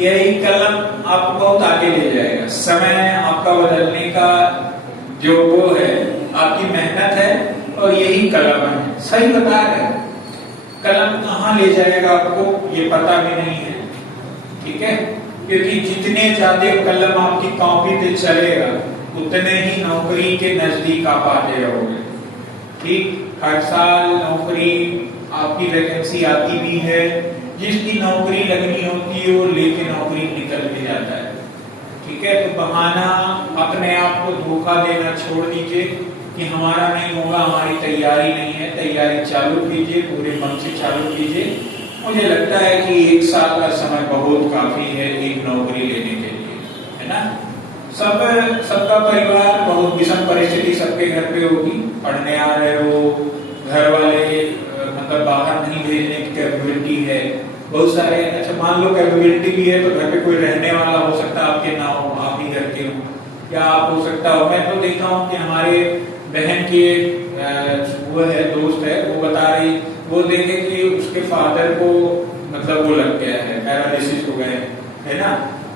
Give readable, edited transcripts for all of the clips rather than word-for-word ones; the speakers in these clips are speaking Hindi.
यही कलम आपको बहुत आगे ले जाएगा। समय आपका बदलने का जो वो है, आपकी मेहनत है, और यही कलम है। सही बता रहे हैं, कलम कहाँ ले जाएगा आपको ये पता भी नहीं है, ठीक है। क्योंकि जितने ज्यादा कलम आपकी कॉपी पे चलेगा उतने ही नौकरी के नजदीक आप आते रहोगे, ठीक। हर साल नौकरी आपकी वैकेंसी आती भी है, जिसकी नौकरी लगनी होती है वो लेके नौकरी निकल के जाता है, ठीक है। तो बहाना अपने आप को धोखा देना छोड़ दीजिए कि हमारा नहीं होगा, हमारी तैयारी नहीं है। तैयारी चालू कीजिए, पूरे मन से चालू कीजिए। मुझे लगता है कि 1 साल का समय बहुत काफी है एक नौकरी लेने के लिए, है ना। सबका परिवार बहुत विषम परिस्थिति सबके घर पे होगी। पढ़ने आ रहे हो, घर वाले मतलब बाहर नहीं भेजने की कैपेबिलिटी है, बहुत सारे। अच्छा मान लो कैपेबिलिटी भी है तो घर पे कोई रहने वाला हो सकता है आपके ना हो, आप ही घर के हो, या आप हो सकता हो। मैं तो देखा हूँ कि हमारे बहन के वो है, दोस्त है, वो बता रही, वो देखे कि उसके फादर को मतलब वो लग गया है, पैरालिसिस हो गए, है ना।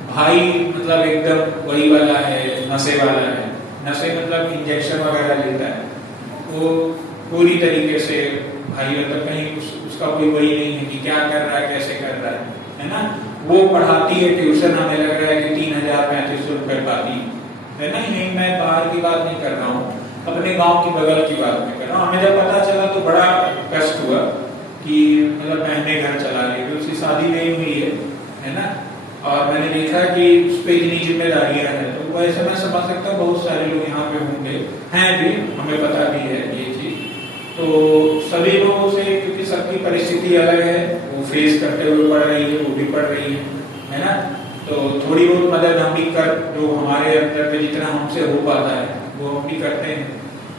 भाई मतलब एकदम वही वाला है, नशे वाला है। नशे मतलब इंजेक्शन वगैरह लेता है वो पूरी तरीके से। भाई मतलब कहीं उसका कोई वही नहीं है कि क्या कर रहा है, कैसे कर रहा है ना। वो पढ़ाती है ट्यूशन, हमें लग रहा है कि 3035 रुपए पाती है ना। नहीं, मैं बाहर की बात नहीं कर रहा हूँ, अपने गांव की बगल की बात नहीं कर रहा हूँ। हमें जब पता चला तो बड़ा कष्ट हुआ कि मतलब बहने घर चला रही है, उसकी शादी नहीं हुई है ना। और मैंने देखा कि उस पर इतनी जिम्मेदारियां हैं, तो वो ऐसे मैं समझ सकता हूँ बहुत सारे लोग यहाँ पे होंगे, हैं भी, हमें पता भी है ये चीज। तो सभी लोगों से, क्योंकि सबकी परिस्थिति अलग है, वो फेस करते हुए पढ़ रही है, वो भी पढ़ रही है ना। तो थोड़ी बहुत मदद हम भी कर, जो हमारे अंदर में जितना हमसे हो पाता है वो हम भी करते हैं।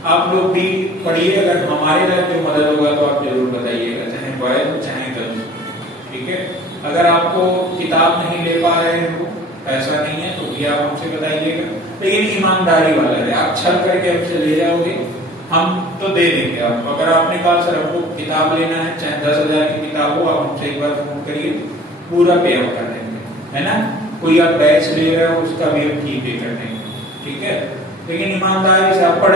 आप लोग भी पढ़िए, अगर हमारे लिए जो मदद होगा तो आप जरूर बताइएगा, चाहे बॉयज हो चाहे गर्ल्स, ठीक है। अगर आपको किताब नहीं ले पा रहे हो, पैसा नहीं है, तो भी आप हमसे बताइएगा, लेकिन ईमानदारी वाला है। आप छल करके हमसे ले जाओगे, हम तो दे देंगे आपको। अगर आपने कहा सर हमको किताब लेना है, चाहे 10,000 की किताब हो, आप हमसे एक बार फोन करिए, पूरा पे आउट कर देंगे, है ना। कोई आप बैच ले रहे हो उसका भी हम फी पे कर देंगे, ठीक है। लेकिन ईमानदारी से आप पढ़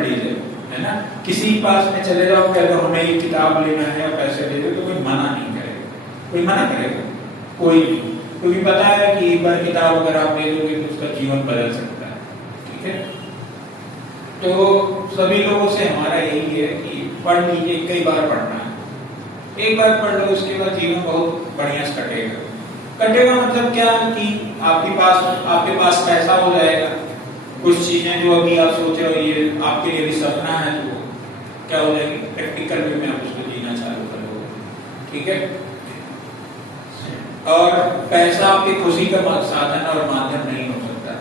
लीजिए, है ना। किसी पास में चले जाओ, कह दो हमें ये किताब लेना है या पैसे दे दो, तो कोई मना नहीं करेगा, कोई मना करेगा कोई नहीं, क्योंकि पता है कि एक बार किताब अगर आप ले लोगे तो उसका जीवन बदल सकता है, ठीक है। तो सभी लोगों से हमारा यही है कि पढ़ लीजिए, कई बार पढ़ना है, एक बार पढ़ लो, उसके बाद जीवन बहुत बढ़िया से कटेगा। मतलब क्या कि आपके पास पैसा हो जाएगा, कुछ चीजें जो अभी आप सोच रहे हो ये आपके लिए भी सपना है, तो क्या हो जाएगी, प्रैक्टिकल वे में आप उसको जीना चालू कर दोगे, ठीक है। और पैसा आपकी खुशी का साधन और माध्यम नहीं हो सकता,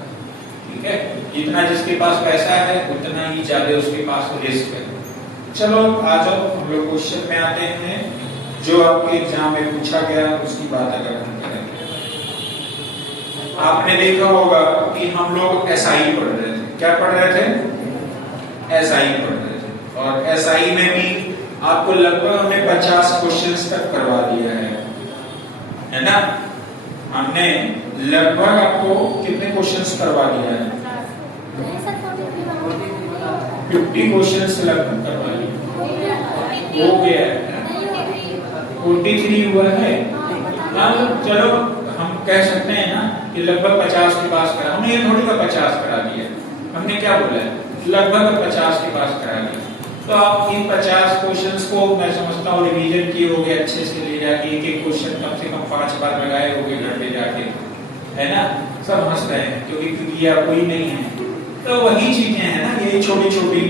ठीक है। जितना जिसके पास पैसा है उतना ही ज्यादा उसके पास रिस्क है। चलो आ जाओ, हम लोग क्वेश्चन में आते हैं जो आपके एग्जाम में पूछा गया, उसकी बात अगर हम करेंगे। आपने देखा होगा कि हम लोग एसआई पढ़ रहे थे। क्या पढ़ रहे थे? एसआई पढ़ रहे थे, और एसआई में भी आपको लगभग हमने 50 क्वेश्चंस तक करवा दिया है ना। हमने लगभग आपको कितने क्वेश्चंस करवा दिया है? 50 क्वेश्चंस लगभग करवा दिए, हो गया है 43 हुआ है। हाँ चलो हम कह सकते हैं ना कि लगभग 50 के पास करा। हमने ये थोड़ी का 50 करा दिया, हमने क्या बोला है, लगभग 50 के पास करा दिया। तो आप इन 50 क्वेश्चंस को मैं समझता हूँ रिवीजन किए होगे अच्छे से, ले जाके एक एक क्वेश्चन कम से कम 5 बार लगाए होगे घर पे जाके, है ना। सब हंस रहे हैं क्योंकि किया कोई नहीं है। तो वही चीजें हैं ना, यही छोटी छोटी।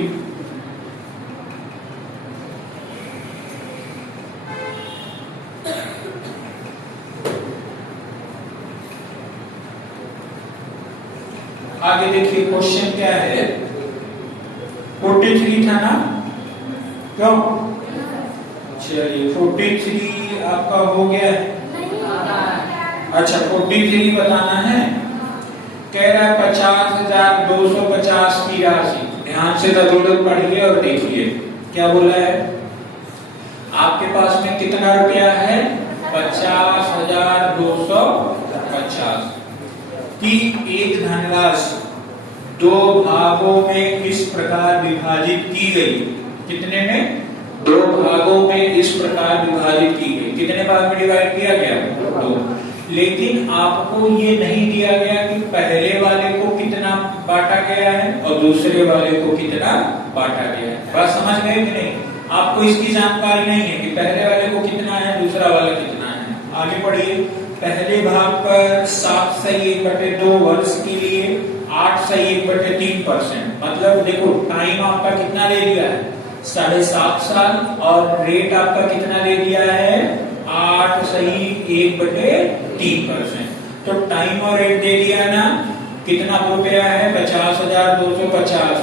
आगे देखिए क्वेश्चन क्या है, 43 था ना, क्यों? चलिए 43 आपका हो गया है। अच्छा 43 बताना है, कह रहा है 50,250 की राशि। ध्यान से जरूर पढ़िए और देखिए क्या बोला है। आपके पास में कितना रुपया है? 50,250 कि एक धनराशि दो भागों में इस प्रकार विभाजित की गई। कितने में? दो भागों में इस प्रकार विभाजित की गई। कितने भाग में डिवाइड किया गया? दो। लेकिन आपको ये नहीं दिया गया कि पहले वाले को कितना बांटा गया है और दूसरे वाले को कितना बांटा गया है। बात समझ गए कि नहीं? आपको इसकी जानकारी नहीं है कि पहले वाले को कितना है, दूसरा वाला कितना है। आगे पढ़िए। पहले भाग पर 7/1/2 वर्ष के लिए 8/1/3%। मतलब देखो टाइम आपका कितना ले लिया है? 7.5 साल और रेट आपका कितना ले लिया है? 8/1/3%। तो टाइम और रेट दे दिया ना, कितना रुपया है? 50,250।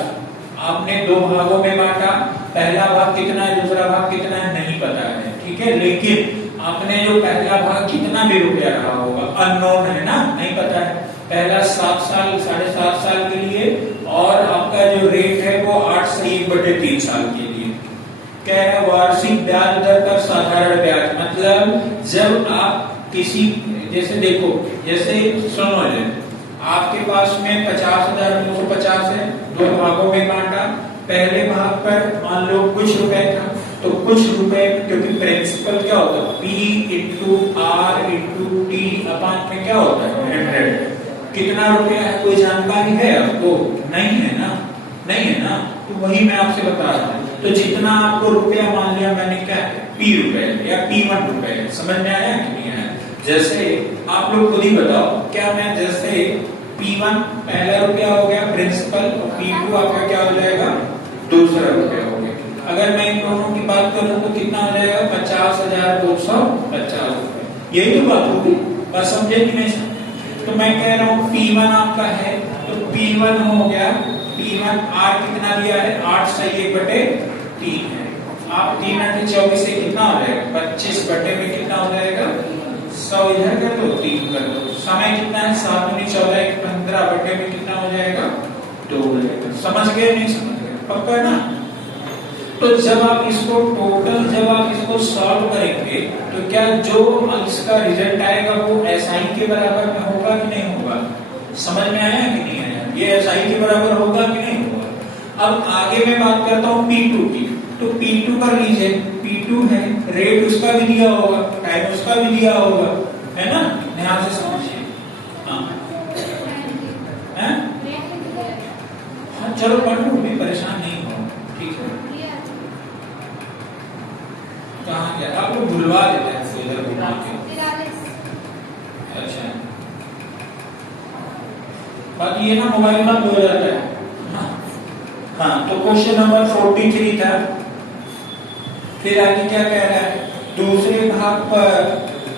आपने दो भागों में बांटा, पहला भाग कितना है, दूसरा भाग कितना है नहीं पता है, ठीक है। लेकिन आपने जो पहला भाग कितना भी रुपया रहा होगा, अननोन है ना, नहीं पता है। पहला 7 साल 7.5 साल के लिए और आपका जो रेट है वो 8/1/3 साल के लिए। क्या है? वार्षिक ब्याज दर का साधारण ब्याज। मतलब जब आप किसी, जैसे देखो, जैसे सुनो, आपके पास में 50,250 है, दो भागों में बांटा। पहले भाग पर मान लो कुछ रुपए था, तो कुछ रुपए, क्योंकि प्रिंसिपल क्या होता है? P into R into T अपान में क्या होता है? 100। कितना रुपया है कोई जानकारी है आपको? नहीं है ना, नहीं है ना। तो वही मैं आपसे बता रहा हूँ। तो जितना आपको रुपया मान लिया मैंने, क्या है? P रुपए या P1 रुपए। समझ में आया कि नहीं आया? जैसे आप लोग खुद ही बताओ, क्या मैं जैसे P1 पहला रुपया हो गया प्रिंसिपल और P2 आपका क्या हो जाएगा? दूसरा रुपया हो गया। अगर मैं इन दोनों की बात करूं तो कितना हो जाएगा? 50,250 रुपए। यही तो बात होगी। बात समझे कि नहीं? तो मैं कह रहा हूँ P1 आपका है, तो P1 हो गया। P1 R कितना दिया है? 8/1/3 है। आप 3/24 से कितना हो जाएगा? 25 बटे में कितना हो जाएगा? 100 इधर कर दो, 3 कर दो। समय कितना है? 7×14 15 बटे में कितना हो जाएगा? 2 हो जाएगा। समझ गए नहीं समझ गए? पक्का ना? तो जब आप इसको टोटल, जब आप इसको सॉल्व करेंगे तो क्या जो इसका रिजल्ट आएगा वो SI के बराबर में होगा कि नहीं होगा? समझ में आया कि नहीं आया? ये SI के बराबर होगा कि नहीं होगा? अब आगे मैं बात करता हूँ P2 की। तो P2 कर लीजिए। P2 है, रेट उसका भी दिया होगा, टाइम उसका भी दिया होगा, है ना? ध्यान से समझिए। हाँ, चलो पढ़ लो, भी परेशान नहीं हो, ठीक है। कहाँ गया? आप लोग भुलवा देते हैं इधर घुमा के। अच्छा, बाकी ये ना मोबाइल में हो जाता है। हाँ, तो क्वेश्चन नंबर 43 था। फिर आगे क्या कह रहा है? दूसरे भाग पर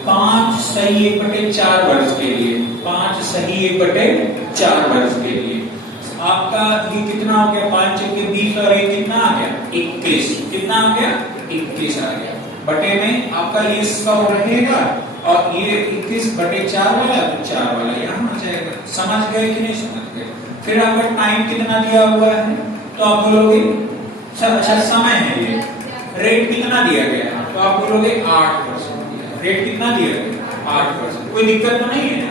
5/1/4 वर्ष के लिए, 5/1/4 वर्ष के लिए आपका ये कितना हो गया? 5 के 20 और ये कितना आ गया? 21। कितना आ गया? 21 आ गया। बटे में आपका ये 100 रहेगा और ये 21/4 वाला, तो 4 वाला यहाँ आ जाएगा। समझ गए कि नहीं समझ गए? फिर आपका टाइम कितना दिया हुआ है? तो आप बोलोगे सर, अच्छा समय है ये। रेट कितना दिया गया? तो आप बोलोगे 8%। रेट कितना दिया गया? 8%। कोई दिक्कत तो नहीं है?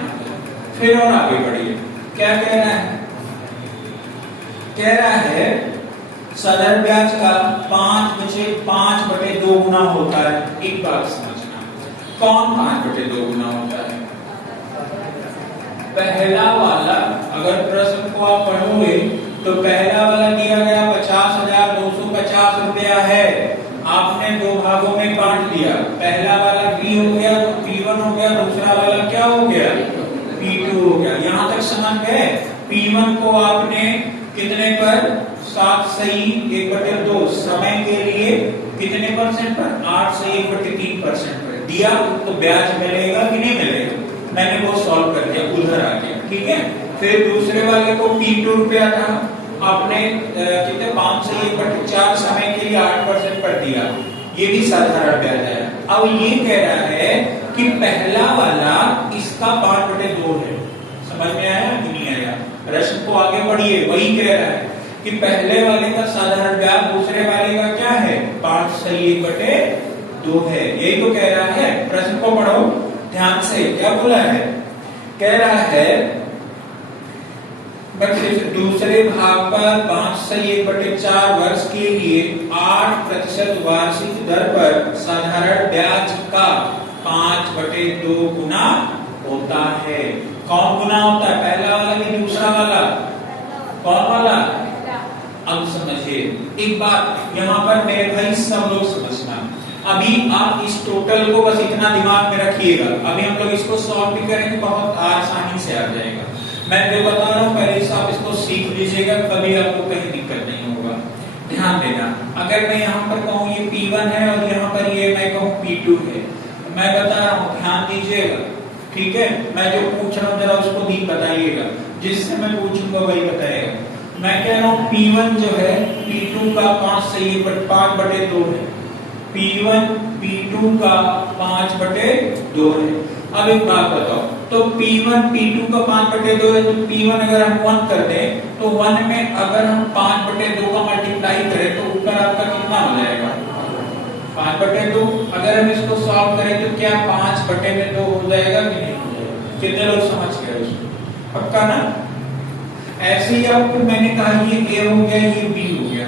फिर और आगे बढ़िए। क्या कह रहा है? कह रहा है साधारण ब्याज का 5/2 गुना होता है। एक बात समझना, कौन 5/2 गुना होता है? पहला वाला, अगर प्रश्न को आप पढ़ोगे तो पहला वाला दिया गया 50,250 रुपया है। आपने दो भागों में बांट दिया। पहला वाला P हो गया तो P1 हो गया, दूसरा वाला क्या हो गया? P2 हो गया। यहां तक समझ गए? P1 को आपने कितने पर? 7/1/2 समय के लिए कितने परसेंट पर? 8/1/3% पर दिया। तो ब्याज मिलेगा कि नहीं मिलेगा? मैंने वो सॉल्व कर दिया, उधर आ गया, ठीक है। फिर दूसरे वाले को P2 रुपया था, आपने कितने? 5/1/4 समय के लिए 8% पर दिया। ये भी साधारण ब्याज है। अब ये कह रहा है कि पहला वाला इसका 5/2 है। समझ में आया कि नहीं आया? प्रश्न को आगे बढ़िए। वही कह रहा है कि पहले वाले का साधारण ब्याज दूसरे वाले का क्या है? 5/1/2 है। यही तो कह रहा है। प्रश्न को पढ़ो ध्यान से। क्या बोला है? कह रहा है दूसरे भाग पर 5/1/4 वर्ष के लिए 8% वार्षिक दर पर साधारण ब्याज का 5/2 गुना होता है। कौन गुना होता है, पहला वाला कि दूसरा वाला? कौन वाला? अब समझिए एक बात, यहाँ पर मेरे भाई सब लोग समझना। अभी आप इस टोटल को बस इतना दिमाग में रखिएगा, अभी हम लोग इसको सॉल्व भी करेंगे, बहुत आसानी से आ जाएगा। मैं जो बता रहा हूँ पहले से आप इसको सीख लीजिएगा, कभी आपको कहीं दिक्कत नहीं होगा। ध्यान देना, अगर मैं यहाँ पर कहूँ ये P1 है और यहाँ पर ये मैं कहूँ P2 है, मैं बता रहा हूँ ध्यान दीजिएगा, ठीक है? मैं जो पूछ रहा हूँ जरा उसको भी बताइएगा, जिससे मैं पूछूंगा वही बताएगा। मैं कह रहा हूँ P1 जो है P2 का 5/2 है, P1 P2 का 5/2 है। अब एक बात बताओ, तो P1 P2 का 5/2 है, तो P1 अगर हम 1 कर दें तो 1 में अगर हम 5/2 का मल्टीप्लाई करें तो ऊपर आपका कितना हो जाएगा? 5/2। अगर हम इसको सॉल्व करें तो क्या 5/2 हो जाएगा कि नहीं हो जाएगा? कितने लोग समझ गए उसको? पक्का ना? ऐसे ही आपको मैंने कहा ये A हो गया, ये B हो गया,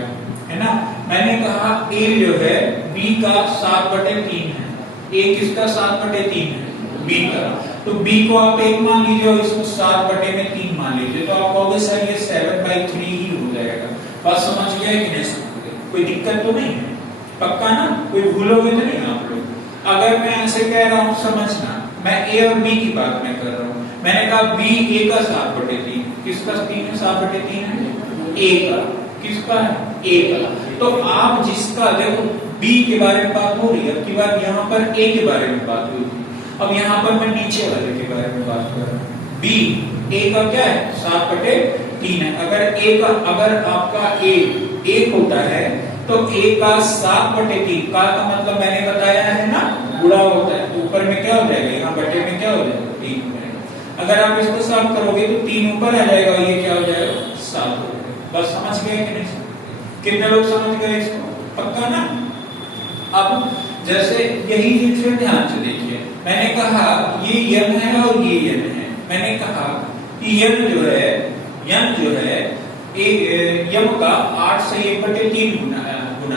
है ना? मैंने कहा A जो है B का 7/3 है। A किसका 7/3 है? B का। तो B को आप 1 मान लीजिए और इसको 7/3 मान लीजिए, तो आप कहोगे सर ये 7/3 ही हो जाएगा। बात समझ गए कि नहीं समझ गए? कोई दिक्कत तो नहीं है? पक्का ना? कोई भूलोगे तो नहीं आप लोग? अगर मैं ऐसे कह रहा हूँ समझना, मैं A और B की बात मैं कर रहा हूँ। मैंने कहा B A का 7/3, किसका 7/3 है? A का। किसका है? A का। तो आप जिसका देखो B के बारे में बात हो रही है, अब की बार यहाँ पर A के बारे में बात हुई थी, अब यहाँ पर मैं नीचे वाले के बारे में बात कर रहा हूँ। B A का क्या है? 7/3 है। अगर आपका A 1 होता है तो A का 7/3 का मतलब मैंने बताया है ना, गुणा होता है, तो ऊपर में क्या हो जाएगा? यहाँ बटे में क्या हो जाएगा? 3 हो जाएगा। अगर आप इसको सॉल्व करोगे तो 3 ऊपर आ जाएगा और ये क्या हो जाएगा? 7 हो जाएगा। बस समझ गए कि नहीं? कितने लोग समझ गए इसको? पक्का ना? अब जैसे यही चीज ध्यान से देखिए, मैंने कहा ये n है और ये n है। मैंने कहा कि n जो है यम का 8 से 1/3 गुना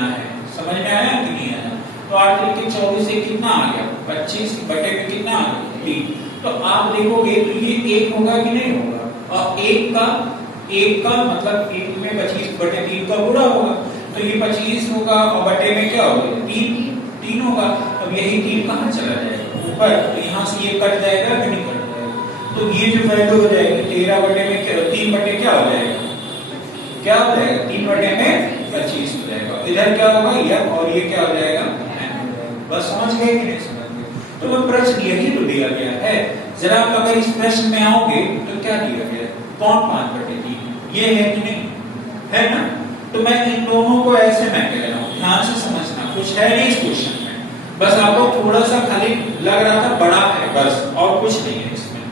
है। समझ में आया कि नहीं आया? तो 8 के 24 से कितना आ गया? 25 बटे में कितना आ गया? 3। तो आप देखोगे तो ये 1 होगा कि नहीं होगा? और 1 का मतलब 1 में 25/3 का गुणा होगा, तो ये 25 होगा और बटे में क्या होगा? 3 होगा। अब यही 3 कहाँ चला जाएगा? ऊपर। तो यहाँ से ये कट जाएगा कि नहीं कट जाएगा? तो ये जो वैल्यू हो जाएगी 13 बटे में 3 बटे क्या हो जाएगा? क्या हो जाएगा? 3 बटे में 25 हो जाएगा। इधर क्या होगा? यह, और ये क्या हो जाएगा? बस समझ गए कि नहीं समझ गए? तो वो प्रश्न यही तो दिया गया है। जरा आप अगर इस प्रश्न में आओगे तो क्या दिया गया है? कौन 5/3? ये है कि नहीं? है ना? तो मैं इन दोनों को ऐसे मैं कह रहा हूँ, ध्यान से समझना, कुछ है नहीं इस क्वेश्चन में, बस आपको थोड़ा सा खाली लग रहा था बड़ा है बस, और कुछ नहीं है इसमें।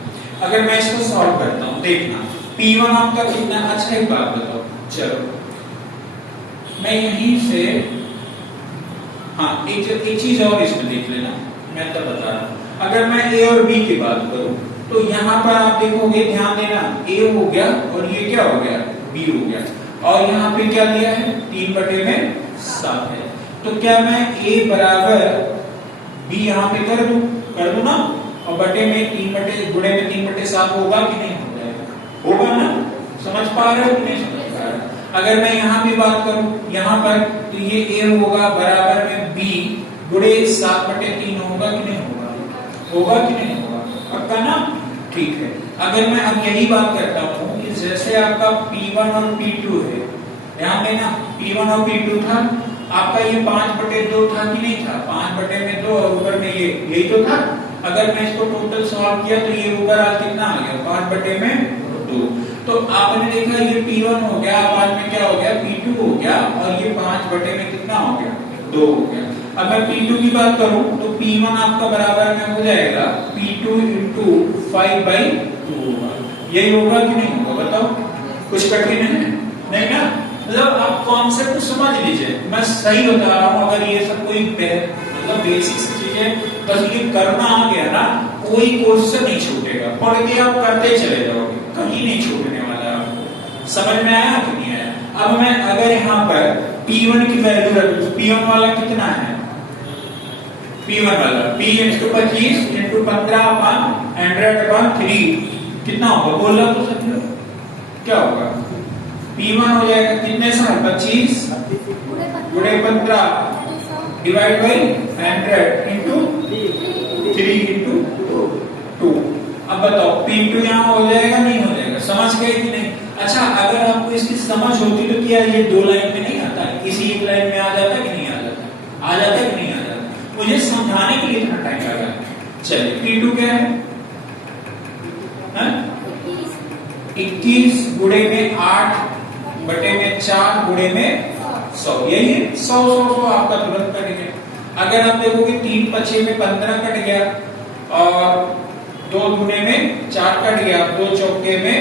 अगर मैं इसको सॉल्व करता हूँ, देखना P1 आपका कितना? अच्छा एक बात बताओ, चलो मैं यहीं से एक चीज और इसमें देख लेना, मैं तब बता रहा हूँ। अगर मैं A और B की बात करूं तो यहाँ पर आप देखोगे, ध्यान देना, A हो गया और ये क्या हो गया? B हो गया। और यहाँ पे क्या दिया है? 3 बटे में 7 है। तो क्या मैं A बराबर B यहाँ पे कर दूं ना, और बटे में 3 बटे गुणे में 3/7 होगा कि नहीं हो जाएगा? होगा ना? समझ पा रहे हो कि नहीं समझ पा रहे? अगर मैं यहाँ भी बात करूं यहाँ पर, तो ये A होगा बराबर में B गुणे 7/3 होगा कि नहीं होगा? होगा कि नहीं होगा? पक्का ना? ठीक है। अगर मैं अब यही बात करता हूँ कि जैसे आपका P1 और P2 है, ध्यान देना, P1 और P2 था, आपका ये 5/2 था कि नहीं था? 5/2 और ऊपर में ये यही तो था। अगर मैं इसको टोटल सॉल्व किया तो ये ऊपर आज कितना आ गया? 5/2। तो आपने देखा ये P1 हो गया, बाद में क्या हो गया? P2 हो गया, और ये 5 बटे में कितना हो गया? 2 हो गया। अब मैं P2 की बात करूं तो P1 आपका बराबर में हो जाएगा P2 × 5/2 होगा। यही होगा कि नहीं होगा? बताओ, कुछ कठिन है? नहीं ना? मतलब आप कॉन्सेप्ट समझ लीजिए, मैं सही बता रहा हूँ। अगर ये सब कोई मतलब बेसिक चीजें बस ये करना आ गया ना, कोई क्वेश्चन नहीं छूटेगा, पढ़ के आप करते चले जाओगे, कहीं नहीं छूटने वाला आपको। समझ में आया कि नहीं आया? अब मैं अगर यहाँ पर P1 की वैल्यू रख दूं, P1 वाला कितना है? P1 वाला P इंटू 25 इंटू 15/100/3 कितना होगा? बोला तो सही हो, क्या होगा? P1 हो जाएगा कितने साल? 25 गुणे 15 डिवाइड बाई 100 इंटू 3 इंटू 2। अब बताओ P इंटू यहाँ हो जाएगा नहीं हो जाएगा? समझ गए कि नहीं? अच्छा, अगर आपको इसकी समझ होती तो क्या ये दो लाइन में नहीं आता, किसी एक लाइन में आ जाता कि नहीं आ जाता? आ जाता कि नहीं आ जाता? मुझे समझाने के लिए इतना टाइम लगा। चलिए P2 क्या है? 21 गुणे में 8 बटे में 4 गुणे में 100, यही है 100 आपका तुरंत कट गया। अगर आप देखोगे 3 पछे में 15 कट गया और 2 गुणे में 4 कट गया, 2 चौके में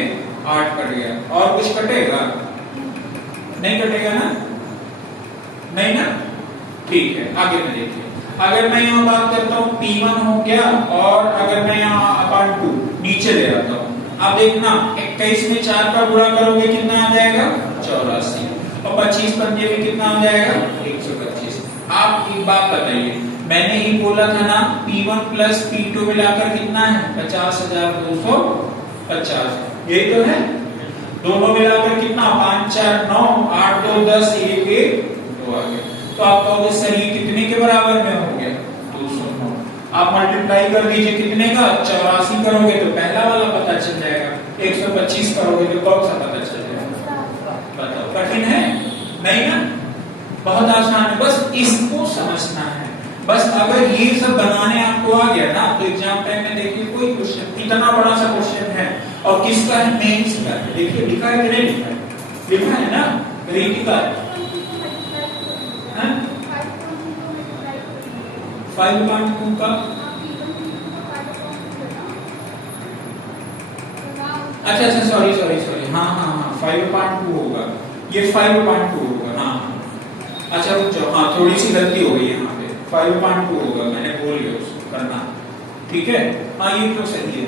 8 कट गया, और कुछ कटेगा? नहीं कटेगा ना? नहीं ना? ठीक है, आगे में देखिए। अगर मैं यहाँ बात करता हूँ P1 हो गया, और अगर मैं यहाँ अपॉन 2 नीचे ले आता हूँ, अब देखना 21 में 4 का गुणा करोगे कितना आ जाएगा? 84, और 25 पंजे में कितना आ जाएगा? 125। आप एक बात बताइए, मैंने ही बोला था ना P1 प्लस P2 मिलाकर कितना है? 50,250, यही तो है। दोनों मिलाकर कितना? 5 4 9 8 2 10 1 1 2 आ गया। तो आप कहोगे सर ये कितने के बराबर में हो गया? 209। आप मल्टीप्लाई कर दीजिए कितने का? 84 करोगे तो पहला वाला पता चल जाएगा, 125 करोगे तो कौन सा पता चल जाएगा? बताओ, कठिन है? नहीं ना? बहुत आसान है, बस इसको समझना है। बस अगर ये सब बनाने आपको आ गया ना, तो एग्जाम टाइम में देखिए कोई क्वेश्चन, इतना बड़ा सा क्वेश्चन है, और किसका है? मेंस का है। देखिए लिखा है कि नहीं लिखा है? लिखा है ना? रीतिका 5.2 का, अच्छा सॉरी, हाँ 5.2 होगा, ये 5.2 होगा। हाँ अच्छा रुक जाओ, हाँ थोड़ी सी गलती हो गई यहाँ पे, 5.2 होगा, मैंने बोल लिया उसको करना, ठीक है? हाँ ये तो सही है।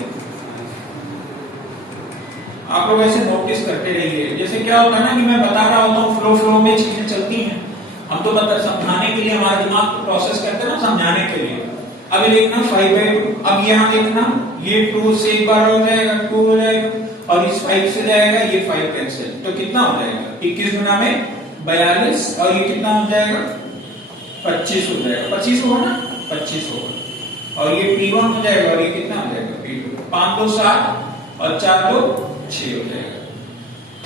आप लोग ऐसे नोटिस करते रहिए। जैसे क्या होता है ना कि मैं बता रहा होता हूँ, फ्लो में चीजें चलती हैं, हम तो मतलब समझाने के लिए हमारे दिमाग को प्रोसेस करते हैं ना, समझाने के लिए। अभी देखना 5/2, अब यहाँ देखना ये 2 से एक बार हो जाएगा, 2 हो जाएगा, और इस 5 से जाएगा ये 5 कैंसिल, तो कितना हो जाएगा? 21 गुना में 42, और ये कितना हो जाएगा? 25 हो जाएगा। 25 होगा ना? 25 होगा, और ये P1 हो जाएगा, और ये कितना हो जाएगा? P2। 5 2 7 और 4 2 6 हो जाएगा,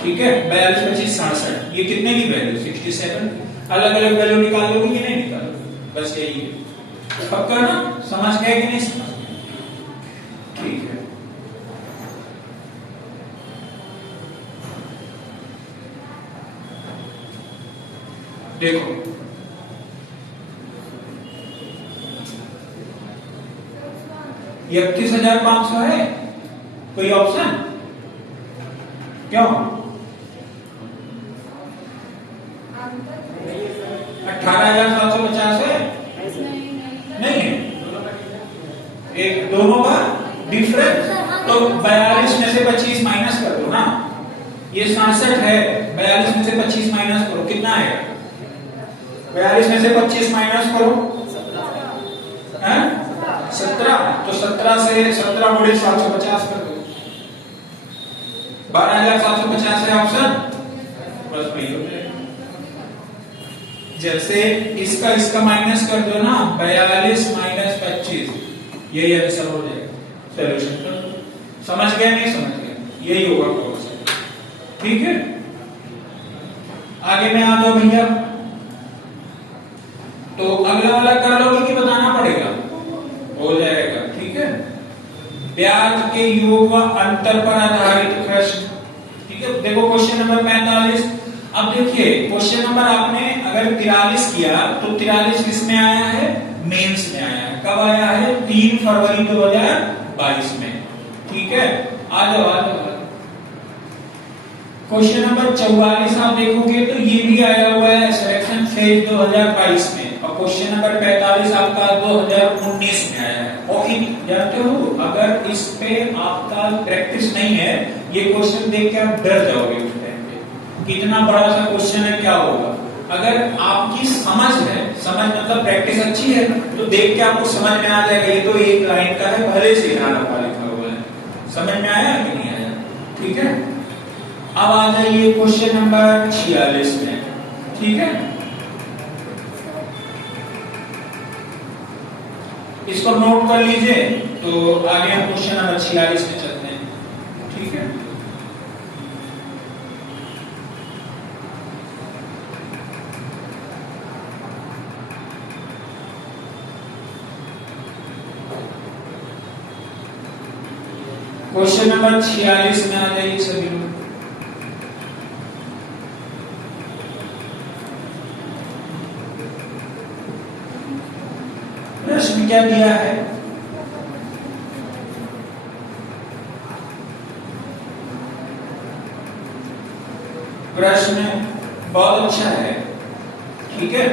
ठीक है? 42 25 67, ये कितने की वैल्यू? 67। अलग अलग वैल्यू निकालोगे कि नहीं निकालोगे? बस यही है। पक्का ना? समझ गए कि नहीं समझ गए? ठीक है। देखो 31,500 है, कोई ऑप्शन? क्यों? 18,750 है? नहीं है, एक दोनों का डिफरेंस, तो 42 में से 25 माइनस कर दो ना, ये 67 है, 42 में से 25 माइनस करो, कितना है? 42 में से 25 माइनस करो, 17, तो 17 से 17 गुणे 750 कर दो, 12,750 है ऑप्शन, बस वही हो जाएगा। जैसे इसका माइनस कर दो ना, 42 माइनस 25, यही आंसर हो जाएगा, सॉल्यूशन कर दो। समझ गए नहीं समझ गए? यही होगा क्वेश्चन, ठीक है? आगे में आ जाओ भैया, तो अगला वाला कर लोगे कि बताना पड़ेगा? हो जाएगा, ठीक है? ब्याज के योग व अंतर पर आधारित प्रश्न, ठीक है? देखो क्वेश्चन नंबर 45। अब देखिए क्वेश्चन नंबर आपने अगर 43 किया तो 43 किसमें आया है? मेंस में आया है। कब आया है? 3 फरवरी 2022 में, ठीक है? आ जाओ। क्वेश्चन नंबर 44 आप देखोगे तो ये भी आया हुआ है सिलेक्शन फेज 2022 में, और क्वेश्चन नंबर 45 आपका 2019 में आया है। और जानते हो अगर इस पे आपका प्रैक्टिस नहीं है, ये क्वेश्चन देख के आप डर जाओगे उस टाइम पे, कितना बड़ा सा क्वेश्चन है क्या होगा। अगर आपकी समझ है, समझ मतलब प्रैक्टिस अच्छी है, तो देख के आपको समझ में आ जाएगा ये तो एक लाइन का है, भले से यहाँ रखा लिखा हुआ है। समझ में आया कि नहीं आया? ठीक है, अब आ जाइए क्वेश्चन नंबर 46 में। ठीक है, इसको नोट कर लीजिए, तो आगे हम क्वेश्चन नंबर 46 में चलते हैं। ठीक है, क्वेश्चन नंबर 46 में आ जाइए सभी लोग। प्रश्न क्या दिया है? प्रश्न बहुत अच्छा है। ठीक है,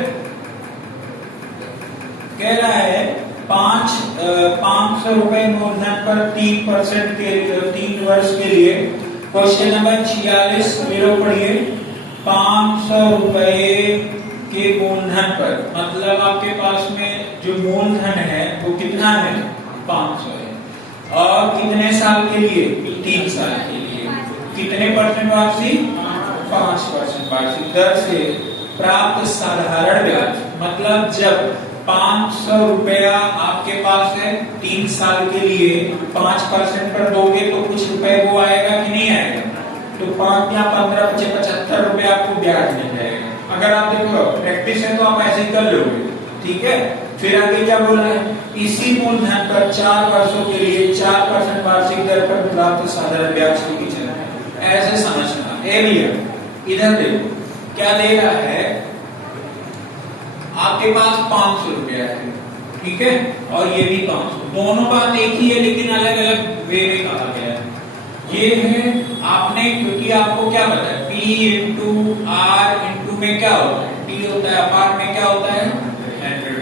कह रहा है 500 रुपए मूलधन पर 3% के 3 वर्ष के लिए। क्वेश्चन नंबर 46 मेरे पढ़िए। 500 रुपए के मूलधन पर, मतलब आपके पास में जो मूलधन है वो कितना है? 500 है। और कितने साल के लिए? 3 साल के लिए। कितने परसेंट वार्षिक? 5% वार्षिक दर से प्राप्त साधारण ब्याज। मतलब जब 500 रुपया आपके पास है, 3 साल के लिए 5% पर दोगे तो कुछ रुपए वो आएगा कि नहीं आएगा? तो 5 या 15 75 रुपए आपको ब्याज मिल जाएगा। अगर आप देखो प्रैक्टिस है तो आप ऐसे ही कर लोगे। ठीक है, फिर आगे क्या बोला है? इसी मूलधन पर 4 वर्षों के लिए 4% वार्षिक दर पर प्राप्त साधारण ब्याज की विचलन। ऐसे समझना। ए भैया इधर देखो क्या दे रहा है, आपके पास 500 रुपया है। ठीक है, और ये भी 500, दोनों बात एक ही है लेकिन अलग अलग वे में कहा गया है। ये है आपने, क्योंकि आपको क्या पता है P इंटू R इंटू में क्या होता है? P होता है, अपार में क्या होता है? 100,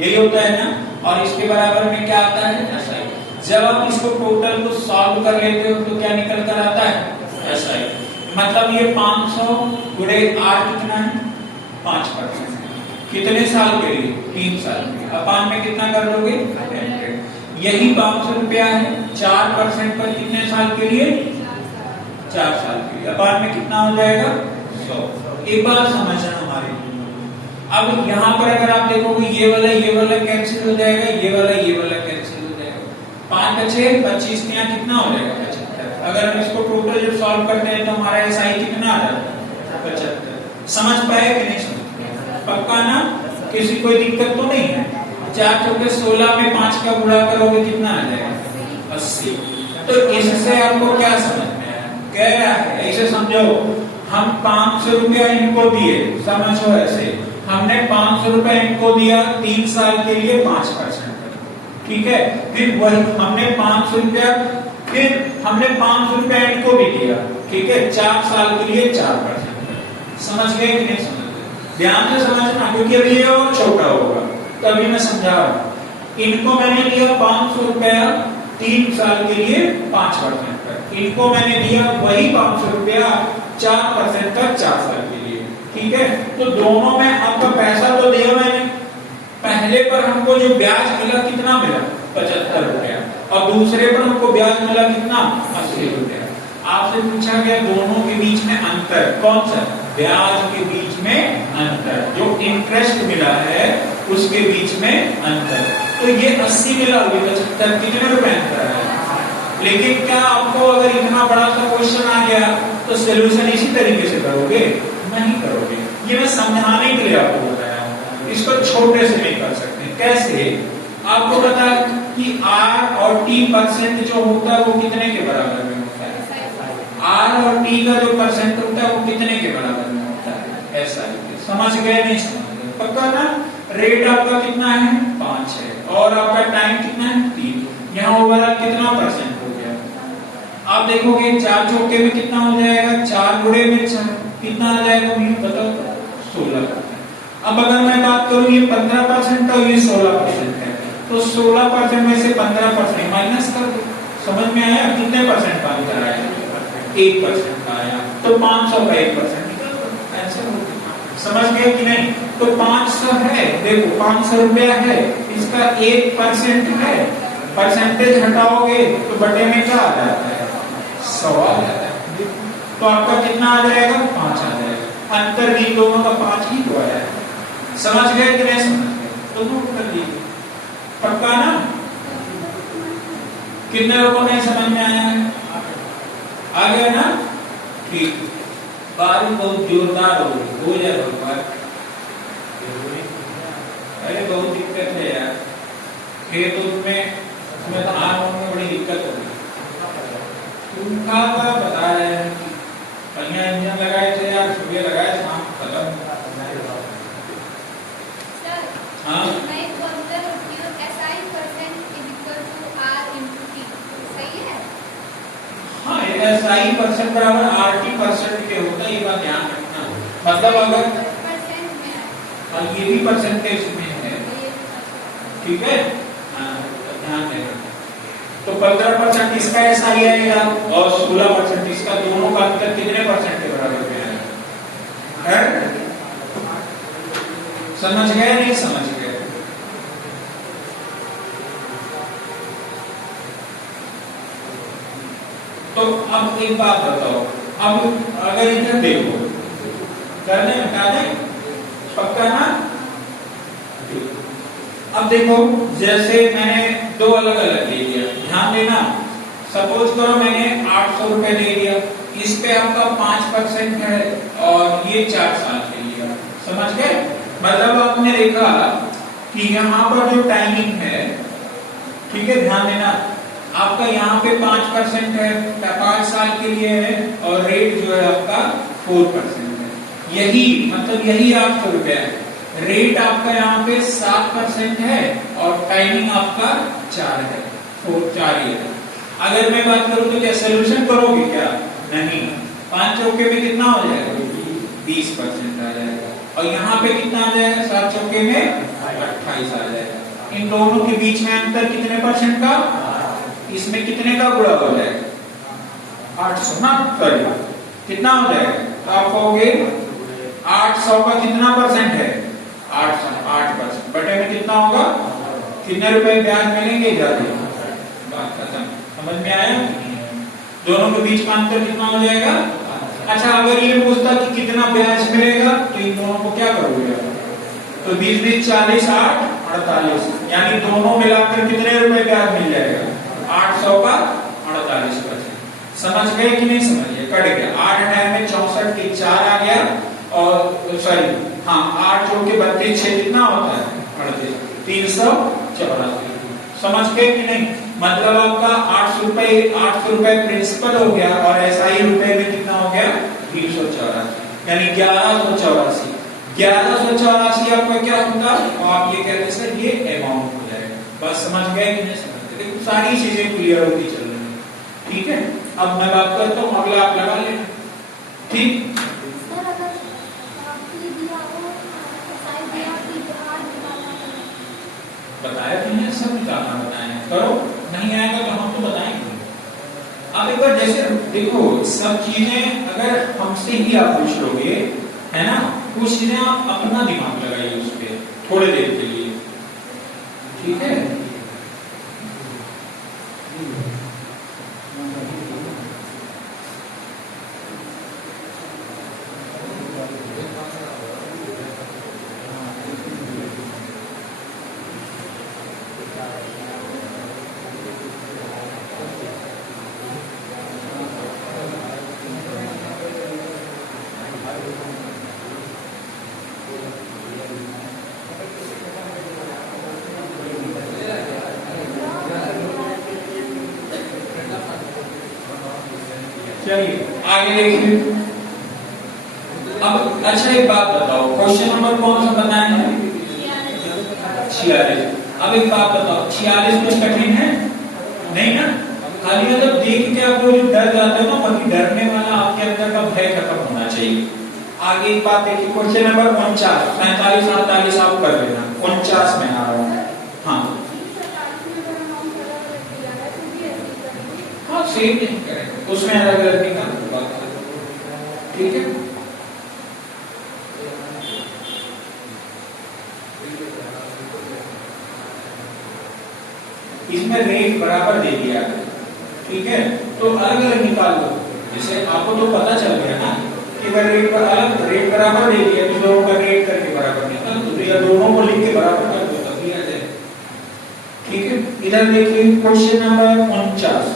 यही होता है ना। और इसके बराबर में क्या आता है? SI। जब आप इसको टोटल को सॉल्व कर लेते हो तो क्या निकल कर आता है? SI। मतलब ये 500 गुणे R कितना है? 5%। कितने साल के लिए? 3 साल के लिए। अपान में कितना कर लोगे? 100। यही 500 रुपया है। 4% पर कितने साल के लिए? 4 साल के लिए। अपान में कितना हो जाएगा? 100। एक बात समझना हमारे, अब यहाँ पर अगर आप देखोगे ये वाला कैंसिल हो जाएगा, ये वाला कैंसिल हो जाएगा। 5 बचे 25, यहाँ कितना हो जाएगा? 75। अगर हम इसको टोटल जब सॉल्व करते हैं तो हमारा SI कितना आ जाता है? 75। समझ पाए कि नहीं समझ? पक्का ना? किसी कोई दिक्कत तो नहीं है? 4 चौके 16 में 5 का गुणा करोगे कितना आ जाएगा? 80। तो इससे आपको क्या समझ में आया? कह रहा है ऐसे समझो, हम 500 रुपया इनको दिए, समझो ऐसे, हमने 500 रुपया इनको दिया 3 साल के लिए 5%। ठीक है, फिर वही हमने 500 रुपया, फिर हमने 500 रुपया इनको भी दिया। ठीक है, 4 साल के लिए 4%। समझ गए कि नहीं समझ? ध्यान से समझना, क्योंकि अभी ये और छोटा होगा, तो अभी मैं समझा रहा हूं। इनको मैंने दिया 500 रुपया 3 साल के लिए 5% पर, इनको मैंने दिया वही 500 रुपया 4% का 4 साल के लिए। ठीक है, तो दोनों में आपका पैसा तो दिया मैंने, पहले पर हमको जो ब्याज मिला कितना मिला? 75 रुपया, और दूसरे पर हमको ब्याज मिला कितना? 80 रुपया। आपसे पूछा गया दोनों के बीच में अंतर कौन सा? ब्याज के बीच में अंतर, जो इंटरेस्ट मिला है उसके बीच में अंतर। तो ये 80 मिला, 75, कितने रुपए अंतर है? लेकिन क्या आपको अगर इतना बड़ा सा क्वेश्चन आ गया तो सोल्यूशन इसी तरीके से करोगे? नहीं करोगे। ये मैं समझाने के लिए आपको बताया हूं, इसको छोटे से नहीं कर सकते। कैसे? आपको पता कि R और T% जो होता है वो कितने के बराबर में होता है? R और T का जो परसेंट होता है वो कितने के बराबर में होता है? SI। समझ गए नहीं समझ गए? पक्का ना? रेट आपका कितना है? 5 है, और आपका टाइम कितना है? 3। यहाँ ओवरऑल कितना परसेंट हो गया? आप देखोगे 4 चौके में कितना हो जाएगा? 4 गुणे में 4 कितना आ जाएगा? बताओ। 16%। अब अगर मैं बात करूं ये 15% और ये 16% है, तो 16% में से 15% माइनस कर दो। समझ में आया? कितने परसेंट का अंतर आएगा? 1% का आया, तो 500 का 1% निकल गया, ऐसे होता है। समझ गए कि नहीं? तो 500 है, देखो 500 रुपया है, इसका 1% है, परसेंटेज हटाओगे तो बटे में क्या आ जाता है? 100 आ जाता है। तो आपका कितना आ जाएगा? 5 आ जाएगा। अंतर इन दोनों का 5 ही तो आया है। समझ गए कि नहीं समझ गए? तो नोट कर लीजिए, पक्का ना? कितने लोगों ने समझ में आया है? आ गया ना? ठीक। बारिश बहुत जोरदार हो जाए अरे बहुत दिक्कत है यार, खेत उसमें धान में बड़ी दिक्कत हो गई। उनका बता रहे हैं कि बढ़िया इंजन लगाए थे यार, सुबह लगाए, शाम खत्म। हाँ हाँ, SI % बराबर RT% के होता है, ये बात ध्यान रखना। मतलब अगर ये भी परसेंटेज में है, ठीक है, ध्यान देना। तो 15% इसका SI आएगा और 16% इसका, दोनों का अंतर कितने परसेंट के बराबर में है? समझ गए नहीं समझ गए? तो अब एक बात बताओ, अब अगर इधर देखो, करने हटा दें, पक्का ना? अब देखो, जैसे मैंने दो अलग अलग दे दिया, ध्यान देना। सपोज करो मैंने 800 रुपए दे दिया, इस पे आपका 5% है और ये 4 साल के लिए। समझ गए? मतलब आपने देखा कि यहाँ पर जो टाइमिंग है, ठीक है, ध्यान देना, आपका यहाँ पे 5% है, 5 साल के लिए है, और रेट जो है आपका 4% है। यही मतलब यही 800 रुपया है। रेट आपका यहाँ पे 7% है और टाइमिंग आपका 4 है, 4 ही है। अगर मैं बात करूं तो क्या सोल्यूशन करोगे क्या? नहीं। 5 चौके में कितना हो जाएगा? 20% आ जाएगा। और यहाँ पे कितना आ जाएगा? 7 चौके में 28 आ जाएगा। इन दोनों के बीच में अंतर कितने परसेंट का? इसमें कितने का गुणा हो जाएगा? 800 ना, सॉरी, कितना हो जाएगा? तो आप कहोगे 800 का कितना परसेंट है? 8% बटे में कितना होगा? कितने रुपए ब्याज मिलेंगे? ज्यादा। बात खत्म। समझ में आया? दोनों के बीच का अंतर कितना हो जाएगा? अच्छा, अगर ये पूछता कि कितना ब्याज मिलेगा, तो इन दोनों को क्या करोगे? तो 20 40 8 48, यानी दोनों मिलाकर कितने रुपए ब्याज मिल जाएगा? 800 का 48%। समझ गए कि नहीं समझ गए? कट गया। 8 टाइम में 64 के 4 आ गया, और सॉरी, हाँ, 8 जोड़ के 32 6 कितना होता है? 38, 384। समझ गए कि नहीं? मतलब आपका 800 रुपए प्रिंसिपल हो गया, और SI रुपए में कितना हो गया? 384, यानी 1184। 1184 आपका क्या होगा? आप ये कहते सर ये अमाउंट हो जाएगा। बस समझ गए कि नहीं समझ गए? देखो सारी चीजें क्लियर होती चल रही है, ठीक है। अब मैं बात करता हूँ, अगला आप लगा लेना, ठीक। बताया कि नहीं? सब निकालना बताया, करो। नहीं आएगा तो हम तो बताएंगे। अब एक बार जैसे देखो, सब चीजें अगर हमसे ही आप पूछ लोगे, है ना, कुछ चीजें आप अपना दिमाग लगाइए उस पर थोड़े देर के लिए, ठीक है। चलिए आगे देखिए। अब अच्छा एक बात बताओ, क्वेश्चन नंबर कौन सा बताए हैं? 46। अब एक बात बताओ, 46 कुछ कठिन है? नहीं ना? खाली मतलब देख के आपको जो डर जाता है ना, बाकी डरने वाला आपके अंदर का भय खत्म होना चाहिए। आगे एक बात देखिए, क्वेश्चन नंबर 49, 47 48 आप कर लेना। 49 में आ रहा हूँ। हाँ हाँ, सेम नहीं करेंगे, उसमें अलग अलग निकाल दो बात। ठीक है, इसमें रेट बराबर दे दिया है, ठीक है, तो अलग अलग निकाल दो। जैसे आपको तो पता चल गया ना कि अगर रेट पर अलग रेट बराबर दे दिया तो दोनों का रेट करके बराबर निकाल दो, या दोनों को लिख के बराबर कर दो तभी आ जाए। ठीक है, इधर देखिए क्वेश्चन नंबर 49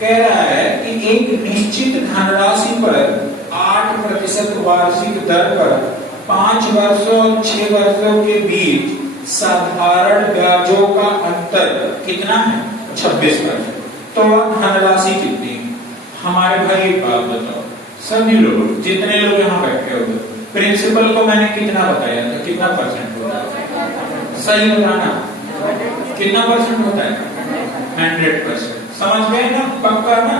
कह रहा है कि एक निश्चित धनराशि पर 8% वार्षिक दर पर 5 वर्षों और 6 वर्षों के बीच साधारण ब्याजों का अंतर कितना है? 26%। तो धनराशि कितनी? हमारे भाई एक बात बताओ, सभी लोग जितने लोग यहाँ बैठे हो, प्रिंसिपल को मैंने कितना बताया था, कितना परसेंट होता है? सही बताना, कितना परसेंट होता है? 100%। समझ गए ना? पक्का ना?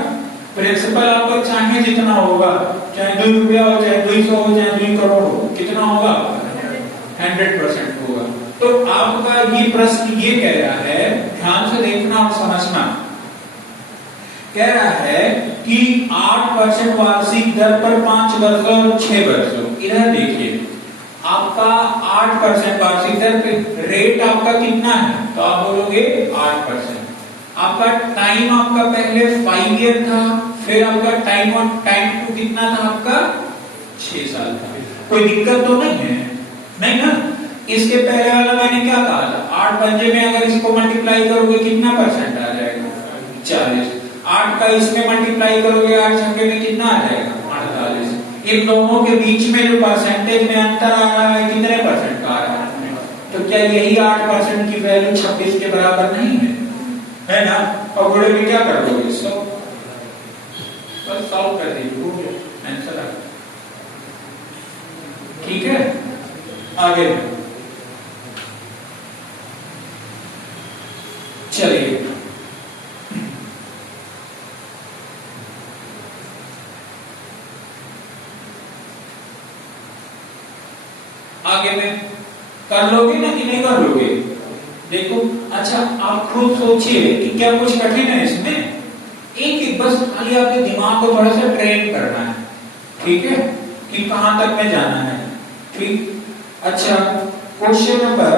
प्रिंसिपल आपको चाहे जितना होगा, चाहे 2 रुपया हो, चाहे 200 हो, चाहे 2 करोड़ हो, कितना होगा? 100% होगा। तो आपका ये प्रश्न ये कह रहा है, ध्यान से देखना और समझना, कह रहा है कि 8% वार्षिक दर पर 5 वर्षों और 6 वर्षों। इधर देखिए, आपका 8% वार्षिक दर पे रेट आपका कितना है? तो आप बोलोगे 8%। आपका टाइम आपका पहले 5 ईयर था, फिर आपका टाइम और टाइम टू कितना था? आपका 6 साल था। कोई दिक्कत तो नहीं है? नहीं ना? इसके पहले वाला मैंने क्या कहा था? 8 पंजे में अगर इसको मल्टीप्लाई करोगे कितना परसेंट आ जाएगा? 40। 8 का इसमें मल्टीप्लाई करोगे 8 छक्के में कितना आ जाएगा? 48। इन दोनों के बीच में जो परसेंटेज में अंतर आ रहा है कितने परसेंट का आ रहा है? तो क्या यही 8% की वैल्यू 26 के बराबर नहीं है? है ना? और बड़े में क्या कर दोगे? सॉल्व कर दीजिए, आंसर आ गया। ठीक है, आगे चलिए, आगे में कर लोगे ना कि नहीं कर लोगे? देखो, अच्छा आप खुद सोचिए कि क्या कुछ कठिन है इसमें? एक बस खाली आपके दिमाग को थोड़ा सा ट्रेन करना है, ठीक है, कि कहां तक में जाना है। ठीक, अच्छा क्वेश्चन नंबर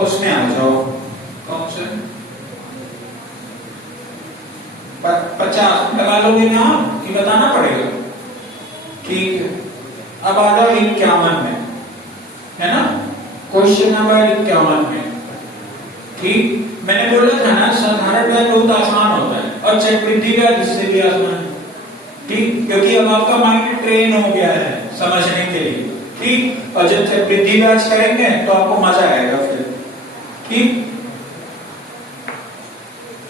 उसमें आ जाओ, कौन से 50 लगा लोगे ना कि बताना पड़ेगा? ठीक है, अब आ जाओ 51 में, है ना? क्वेश्चन नंबर 51 में, ठीक, मैंने बोला था ना साधारण ब्याज बहुत आसान होता है और चक्रवृद्धि ब्याज इससे भी आसान है। ठीक, क्योंकि अब आपका माइंड ट्रेन हो गया है समझने के लिए। ठीक, और जब चक्रवृद्धि ब्याज करेंगे तो आपको मजा आएगा फिर। ठीक,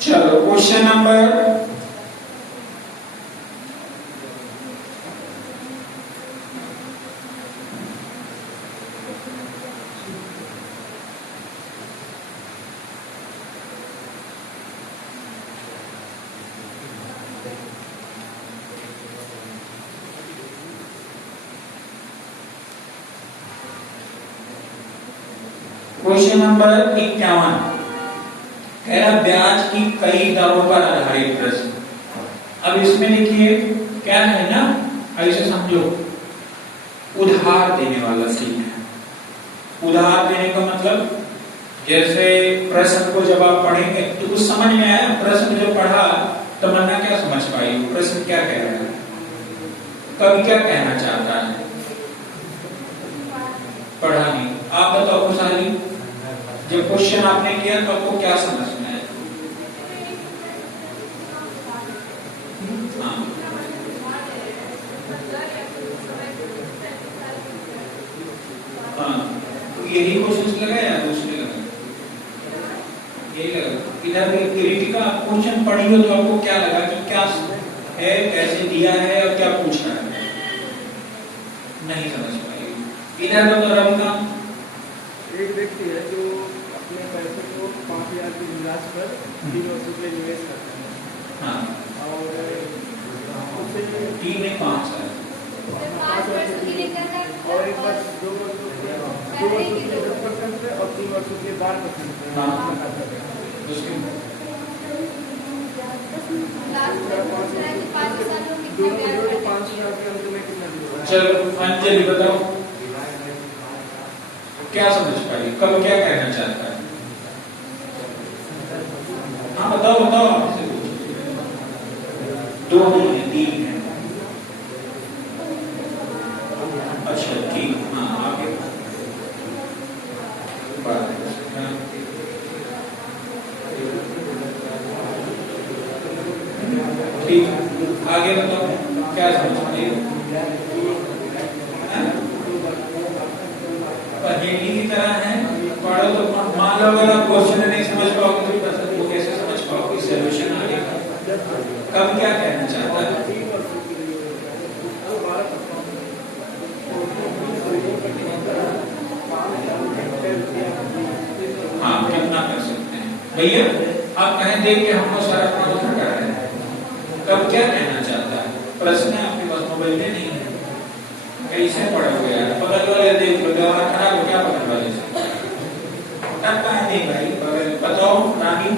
चलो क्वेश्चन नंबर क्वेश्चन नंबर 51 कह रहा ब्याज की कई दरों पर आधारित प्रश्न। अब इसमें देखिए क्या है ना, ऐसे समझो, उधार देने वाला सीन है। उधार देने का मतलब, जैसे प्रश्न को जब आप पढ़ेंगे तो कुछ समझ में आया? प्रश्न जो पढ़ा तो मन्ना क्या समझ पाई? प्रश्न क्या कह रहा है, कवि क्या कहना चाहता है? पढ़ा नहीं। आप बताओ खुशहाली, जब क्वेश्चन आपने किया तो आपको क्या समझ में आया? हाँ, तो यही क्वेश्चन लगा या दूसरे लगा? यही लगा। इधर क्रिटिका क्वेश्चन पढ़ी हो तो आपको क्या लगा कि क्या है, कैसे दिया है और क्या पूछ रहा है? नहीं समझ पाएगी। इधर तो रविका, एक व्यक्ति है जो अपने पैसे को 5,000 की निवेश पर 3 वर्षों के निवेश करता है। हाँ, और उसे 3 में 5 है और 1 वर्ष 2 वर्षों के 10% पे और 3 वर्षों के 12% पे। हाँ, उसके चलो अंजलि बताओ क्या समझ पाई, कब क्या कहना चाहता है? हाँ बताओ बताओ, आपसे दो नहीं है, तीन है। अच्छा ठीक, हाँ आगे ठीक, आगे बताओ क्या समझ पाई? पहेली की तरह है, पढ़ो तो मान लो अगर आप क्वेश्चन नहीं समझ पाओगे तो कैसे समझ पाओगे सॉल्यूशन आगे का? कब क्या कहना चाहता है? हाँ कितना कर सकते हैं भैया? आप कहें देख के हमको सारा काम कर रहे हैं, कब क्या कहना चाहता है? प्रश्न आपके पास मोबाइल में नहीं है, कैसे पढ़ा हुआ है? बगल वाले देख लो, दिमाग खराब हो गया बगल वाले से। नहीं भाई, बगल बताओ रानी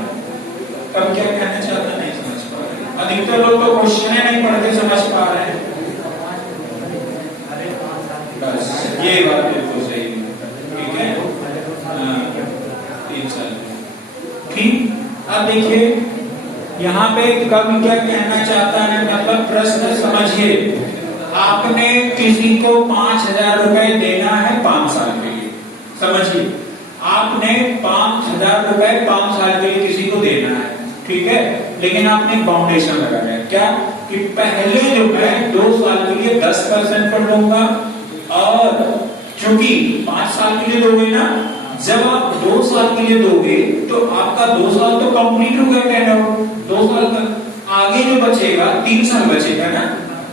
कब क्या कहना चाहता, नहीं समझ पा रहे। अधिकतर लोग तो क्वेश्चन नहीं पढ़ के समझ पा रहे हैं। बस ये बात बिल्कुल सही है, ठीक है। 3 साल ठीक। अब देखिए यहाँ पे कब क्या कहना चाहता है, मतलब प्रश्न समझिए। आपने किसी को 5,000 रुपए देना है 5 साल के लिए, समझिए आपने 5,000 रुपए 5 साल के लिए किसी को देना है, ठीक है। लेकिन आपने फाउंडेशन लगाया है क्या कि पहले जो है 2 साल के लिए 10% पर लूंगा, और चूंकि 5 साल के लिए दोगे ना, जब आप 2 साल के लिए दोगे तो आपका 2 साल तो कंप्लीट हो गया टेन्योर, 2 साल तक आगे जो बचेगा 3 साल बचेगा ना,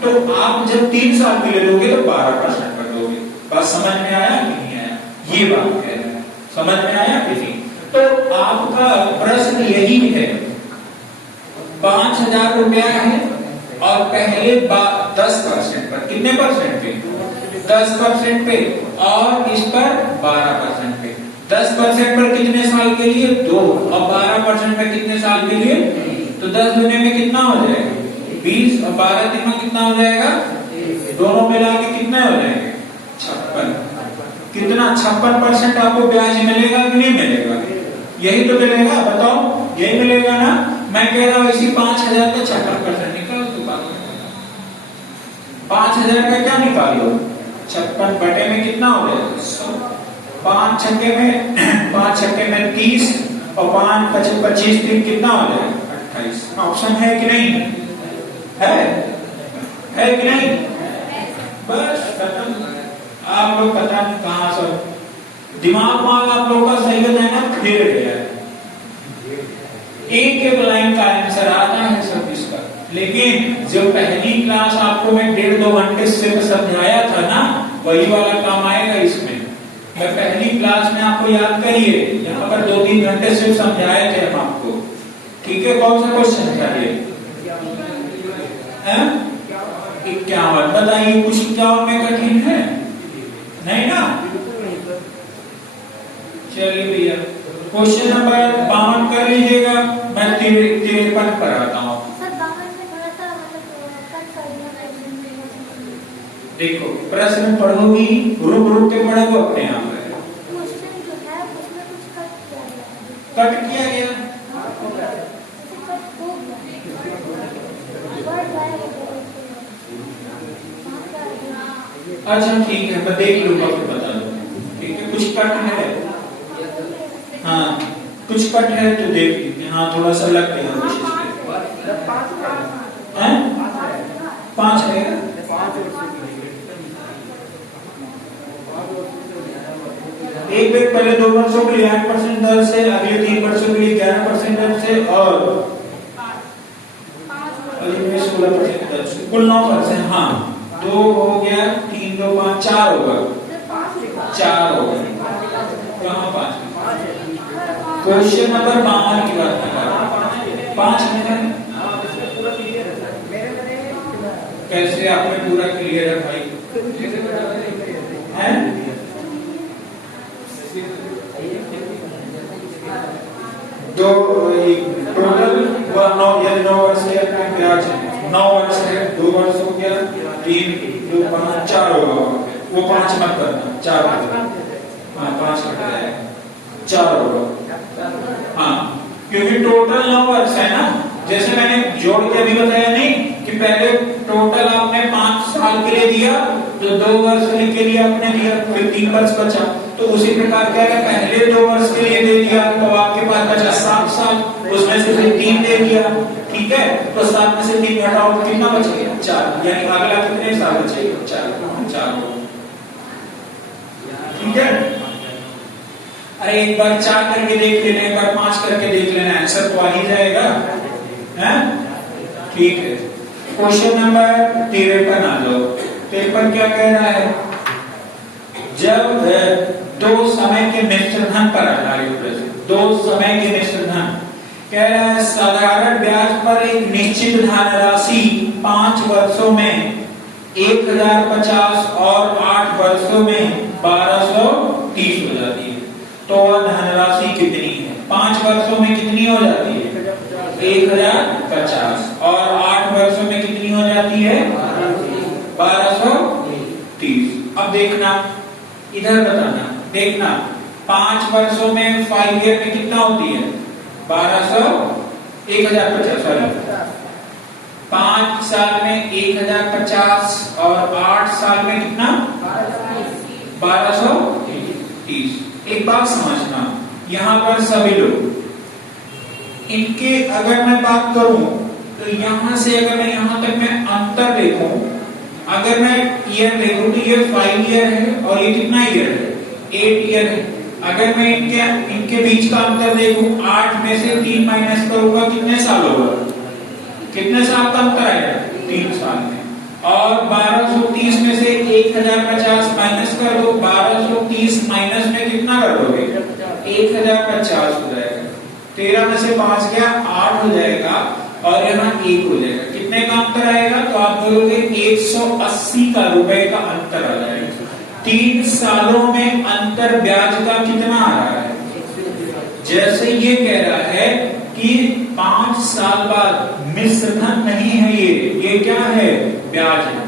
तो आप जब 3 साल के लिए दोगे तो 12% पर दोगे। बात समझ में आया कि नहीं आया? ये बात कह रहे हैं, समझ में आया कि नहीं? तो आपका प्रश्न यही है, 5,000 रुपया है और पहले 10% पर, कितने परसेंट पे? 10% पे, और इस पर 12% पे। 10% पर कितने साल के लिए? 2, और 12% पे कितने साल के लिए? तो 10 दुनिया में कितना हो जाएगा? 20, और 12 दिन में कितना हो जाएगा? दोनों मिला के कितना हो जाएगा? 56। कितना? 56% आपको ब्याज मिलेगा कि नहीं मिलेगा? यही तो मिलेगा, बताओ यही मिलेगा ना। मैं कह रहा हूं इसी 5,000 का 56% निकाल दो, 5,000 का क्या निकाल लो? 56 बटे में कितना हो जाएगा? 5 छक्के में 30, और 5 × 25 दिन कितना हो जाएगा? 28। ऑप्शन है कि नहीं? है कि नहीं? बस खत्म। आप लोग पता नहीं कहां सब दिमाग आप लोगों का सही है ना, फिर गया। एक लाइन का आंसर आता है सब इसका, लेकिन जो पहली क्लास आपको मैं 1.5-2 घंटे से समझाया था ना, वही वाला काम आएगा इसमें। मैं पहली क्लास में आपको याद करिए, यहाँ पर 2-3 घंटे से समझाए थे हम आपको, ठीक है। कौन सा क्वेश्चन था ये? 51। बताइए कुछ 51 में कठिन है नहीं ना? चलिए भैया क्वेश्चन नंबर 52 कर लीजिएगा, मैं 53 पर आता हूँ। देखो प्रश्न पढ़ोगी, रुक के पढ़ोगे अपने आप में। कट किया गया, अच्छा ठीक है, मैं देख लूंगा फिर बता दूंगा, ठीक है। कुछ कट है, हाँ कुछ कट है तो देख लीजिए। हाँ थोड़ा सा लग गया कुछ इसमें। 5 है, एक बैग पहले 2 वर्षों के लिए 8% दर से, अगले 3 वर्षों के लिए 11% दर से, और 16% दर से, कुल 9%। हाँ 2 हो गया, 3 2 5 4 होगा, 4 हो गया। कहाँ 5? क्वेश्चन नंबर 52 की बात कर रहा हूँ। 5 में है, कैसे आपने पूरा क्लियर है भाई? है दो टोटल 9 वर्ष ब्याज है। 9 वर्ष है, 2 वर्ष हो गया, 3 2 5 4 होगा, वो 5 मत करना, 4 होगा, हाँ 5 कट जाएगा, 4 होगा, हाँ क्योंकि टोटल 9 वर्ष है ना। जैसे मैंने जोड़ के अभी बताया नहीं कि पहले टोटल आपने 5 साल के लिए दिया, तो 2 वर्ष के लिए आपने दिया, फिर 3 वर्ष बचा, तो उसी प्रकार क्या है, पहले 2 वर्ष के लिए दे दिया तो आपके पास बचा 7 साल, उसमें से फिर 3 दे दिया, ठीक है, तो 7 में से 3 घटाओ तो कितना बचेगा, 4, यानी अगला कितने साल बचेगा, 4, ठीक है। अरे एक बार 4 करके देख लेना, एक बार 5 करके देख लेना, आंसर तो आ ही जाएगा, है ठीक है। क्वेश्चन नंबर 53 आ जाओ। 53 क्या कह रहा है, जब 2 समय के मिश्र धन पर आधारित प्रश्न, 2 समय के मिश्र धन कह रहा है, साधारण ब्याज पर एक निश्चित धनराशि 5 वर्षों में 1050 और 8 वर्षों में 1230 हो जाती है, तो वह धनराशि कितनी है? 5 वर्षों में कितनी हो जाती है? 1050 और 8 वर्षों में कितनी हो जाती है? 1230। अब देखना, इधर बताना, देखना 5 वर्षों में 5 ईयर में कितना होती है? 1050 सॉरी, 5 साल में 1050 और 8 साल में कितना? 1230। एक बात समझना, यहाँ पर सभी लोग इनके अगर मैं बात करूं तो यहां से अगर मैं यहां तक मैं अंतर देखूं, अगर मैं ईयर देखूं तो ये 5 ईयर है और ये कितना ईयर है? 8 ईयर है। अगर मैं इनके बीच का अंतर देखूं, 8 में से 3 माइनस करूंगा, कितने साल होगा? कितने साल का अंतर आएगा? 3 साल में। और 1230 में से 1050 माइनस कर दो, 1230 माइनस में कितना कर दोगे? 1050 हो जाएगा। 13 में से 5 गया, 8 हो जाएगा और यहाँ 1 हो जाएगा। कितने का अंतर आएगा? तो आप बोलोगे 180 का रुपए का अंतर आ जाएगा। 3 सालों में अंतर ब्याज का कितना आ रहा है? जैसे ये कह रहा है कि 5 साल बाद मिश्र धन नहीं है, ये क्या है? ब्याज है।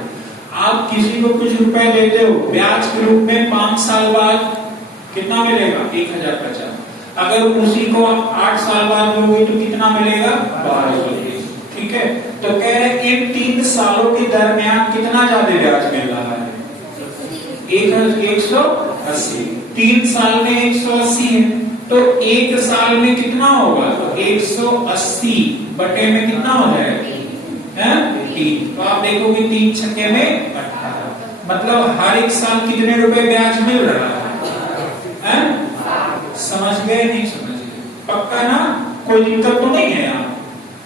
आप किसी को कुछ रुपए देते हो ब्याज के रूप में, 5 साल बाद कितना मिलेगा? 1050। अगर उसी को 8 साल बाद लोगे तो कितना मिलेगा? 1230। ठीक है, तो कह रहे इन 3 सालों के दरमियान कितना ज्यादा ब्याज मिल रहा है? 180। 3 साल में 180 है, तो 1 साल में कितना होगा? तो 180 बटे में कितना हो जाएगा? 3। तो आप देखोगे 3 छक्के में 18, मतलब हर एक साल कितने रुपए ब्याज मिल रहा है? समझ गए? नहीं समझ गए? पक्का ना? कोई दिक्कत तो नहीं है यहाँ?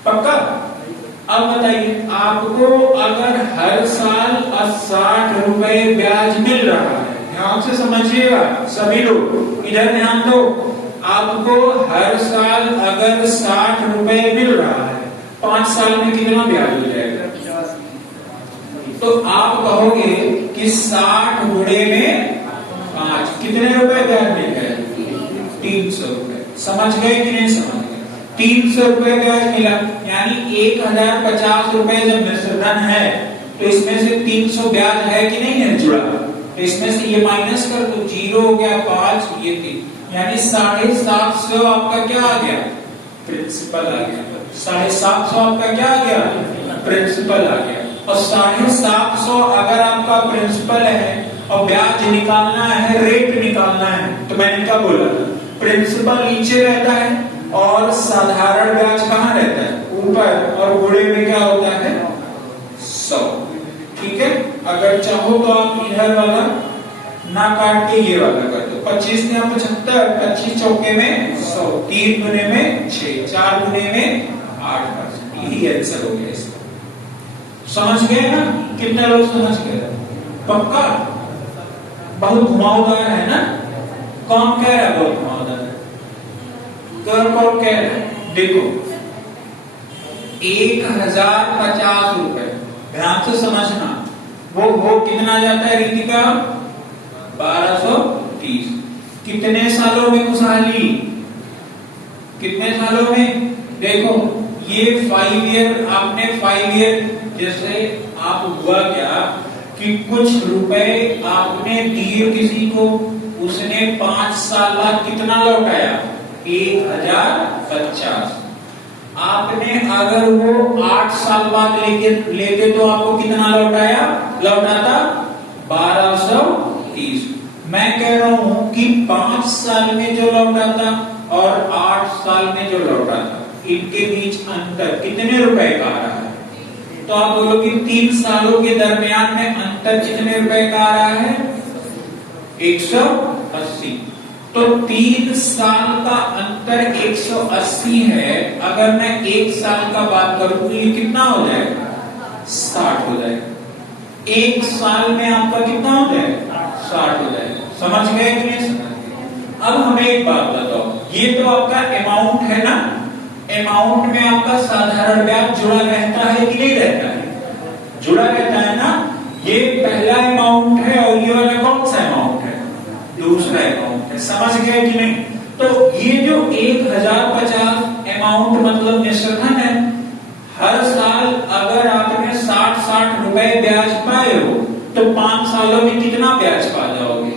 पक्का? अब बताइए, आपको अगर हर साल 60 रुपए ब्याज मिल रहा है, ध्यान से समझिएगा सभी लोग, इधर ध्यान दो, आपको हर साल अगर 60 रुपए मिल रहा है, 5 साल में कितना ब्याज हो जाएगा? तो आप कहोगे कि 60 गुणे में 5 कितने रुपए ब्याज मिल गए? 300 रुपए। समझ गए कि नहीं समझ गए? 300 रुपए ब्याज मिला, यानी 1050 रुपए जब मिश्र धन है तो इसमें से 300 ब्याज है कि नहीं है जुड़ा? तो इसमें से ये माइनस कर दो, 0 हो गया, 5 ये 3, यानी 750 आपका क्या आ गया? प्रिंसिपल आ गया। 750 आपका क्या आ गया? प्रिंसिपल आ गया। और 750 अगर आपका प्रिंसिपल है और ब्याज निकालना है, रेट निकालना है, तो मैंने क्या बोला? प्रिंसिपल नीचे रहता है और साधारण ब्याज कहाँ रहता है? ऊपर, और गुणे में क्या होता है? 100। ठीक है, अगर चाहो तो आप इधर वाला ना काट के ये वाला कर दो। 25 ने 75, 25 चौके में 100, 3 गुने में 6, 4 गुने में 8%। यही आंसर हो गया इसका। समझ गए ना? कितने लोग समझ गए? पक्का? बहुत घुमावदार है ना? कौन कह रहा है बहुत घुमावदार? कौन कह रहा है? देखो, 1050 रुपए, ध्यान से समझना, वो कितना जाता है रितिका? 1230। कितने सालों में खुशहाली? कितने सालों में? देखो ये 5 ईयर, आपने 5 ईयर, जैसे आप हुआ क्या कि कुछ रुपए आपने दिए किसी को, उसने 5 साल बाद कितना लौटाया? 1050। आपने अगर वो 8 साल बाद लेते तो आपको कितना लौटाता? 1230। मैं कह रहा हूं कि 5 साल में जो लौटाता और 8 साल में जो लौटाता, इनके बीच अंतर कितने रुपए का आ रहा है? तो आप बोलोगे 3 सालों के दरमियान में अंतर कितने रुपए का आ रहा है? 180। तो 3 साल का अंतर 180 है। अगर मैं 1 साल का बात करूं तो ये कितना हो जाएगा? 60 हो जाएगा। 1 साल में आपका कितना हो जाएगा? 60 हो जाएगा। समझ गए कि नहीं समझ गए? अब हमें एक बात बताओ, ये तो आपका अमाउंट है ना, अमाउंट में आपका साधारण ब्याज जुड़ा रहता है कि नहीं रहता है? जुड़ा रहता है ना। ये पहला अमाउंट है और ये वाला कौन सा अमाउंट है? दूसरा अमाउंट है। समझ गए कि नहीं? तो ये जो 1050 अमाउंट मतलब निश्चित है, हर साल अगर आपने 60 रुपए ब्याज पाए हो तो 5 सालों में कितना ब्याज पा जाओगे?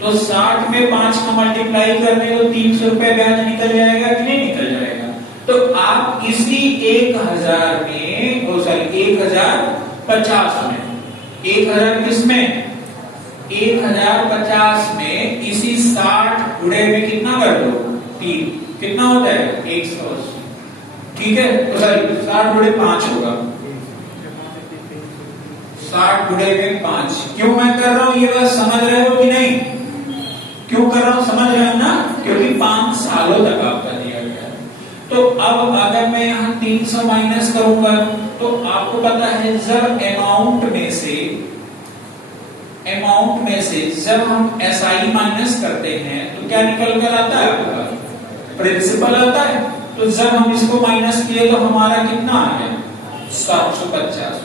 तो 60 में 5 का मल्टीप्लाई करने तो 300 रुपए ब्याज निकल जाएगा कि नहीं निकल जाएगा? तो आप इसी 1000 में, 1050 में, 1000 किसमें? 1050 में इसी 60 गुणे में कितना कर दो? 3, कितना होता है? 180। ठीक है, तो सॉरी 60 गुणे 5 होगा। 60 गुणे में 5। क्यों मैं कर रहा हूं ये बात समझ रहे हो कि नहीं? क्यों कर रहा हूं समझ रहे हो ना? क्योंकि 5 सालों तक आपका दिया गया है। तो अब अगर मैं यहाँ 300 माइनस करूंगा तो आपको पता है जब अमाउंट में से जब हम एसआई माइनस करते हैं तो क्या निकल कर आता है? आपका प्रिंसिपल आता है। तो जब हम इसको माइनस किए तो हमारा कितना आ गया? 750।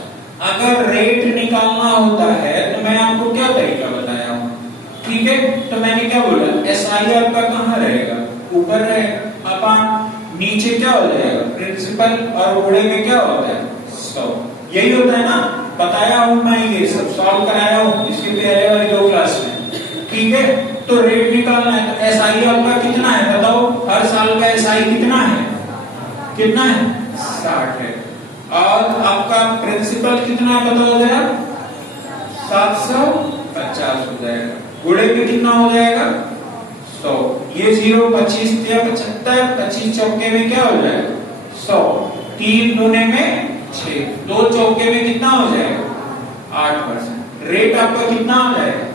अगर रेट निकालना होता है तो मैं आपको क्या तरीका बताया हूं? ठीक है, तो मैंने क्या बोला? एसआई आपका कहां रहेगा? ऊपर रहेगा। अपन नीचे क्या हो जाएगा? प्रिंसिपल, और गुणे में क्या होता है? 100। यही होता है ना? बताया हूं मैं, ये सब सॉल्व कराया हूं इसके पहले वाली 2 क्लास में। ठीक है, तो रेट निकालना है तो एसआई आपका कितना है बताओ? हर साल का एसआई कितना है? 60 है। और आपका प्रिंसिपल कितना है बताओ जरा? 750 हो जाएगा। गुणे में कितना हो जाएगा? 100। ये 0 25 या 75, 25 चौके में क्या हो जाएगा? 100। 3 दूने में 6, 2 चौके में कितना हो जाएगा? 8%। रेट आपका कितना हो जाएगा?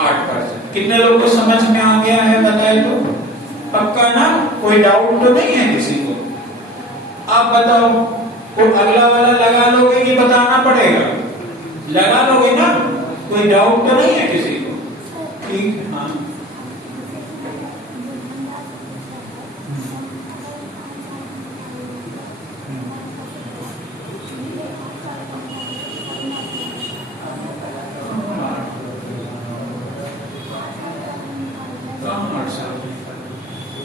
8%। कितने लोगों को समझ में आ गया है बताए तो? पक्का ना? कोई डाउट तो नहीं है किसी को? आप बताओ, कोई अगला वाला लगा लोगे कि बताना पड़ेगा? लगा लोगे ना? कोई डाउट तो नहीं है किसी को? ठीक, हाँ।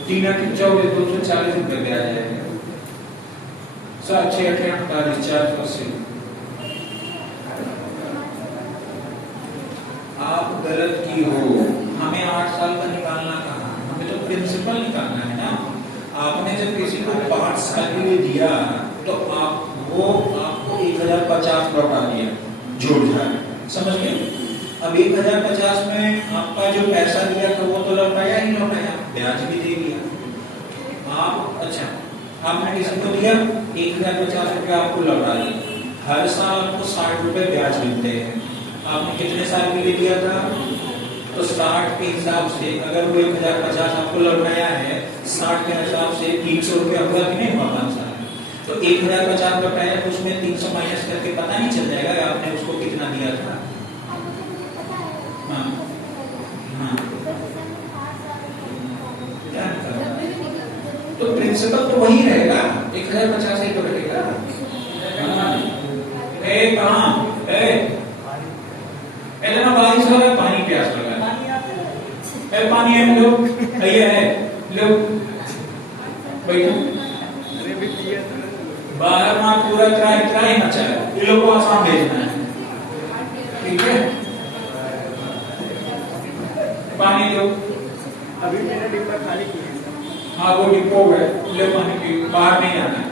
तीन 240 रुपए के आ जाएगा। 7 6 8 48 480। आप गलत की हो। हमें 8 साल का निकालना कहा, हमें तो प्रिंसिपल निकालना है ना। आपने जब किसी को 5 साल के लिए दिया तो आपको 1050 लौटा दिया, जोड़ जाए। समझ गए? अब 1050 में आपका जो पैसा दिया था वो तो लौटाया ही लौटाया, ब्याज भी दे दिया आप। अच्छा, आपने किसी को दिया 1050 रुपया, आपको लौटा दिया। हर साल आपको 60 रुपए ब्याज मिलते हैं। आपने कितने साल के लिए दिया था? तो 60 के हिसाब से अगर वो 1050 आपको लौटाया है, 60 के हिसाब से 300 रुपया हुआ कि नहीं हुआ 5 साल? तो 1050 लौटाया तो उसमें 300 माइनस करके पता नहीं चल जाएगा कि आपने उसको कितना दिया था? हाँ हाँ, क्या तो प्रिंसिपल तो वही रहेगा, 1050 ही तो रहेगा। कहाँ ना बारिश हो रहा है, पानी प्यास लगा है, पानी है लो, ये है लो, बैठो। बाहर वहां पूरा इतना ही बचा है, ये लोगों को आसान भेजना है। ठीक है, पानी दो। अभी मैंने डिब्बा खाली किया है। हाँ वो डिपो है, ले पानी पी, बाहर नहीं जाना है।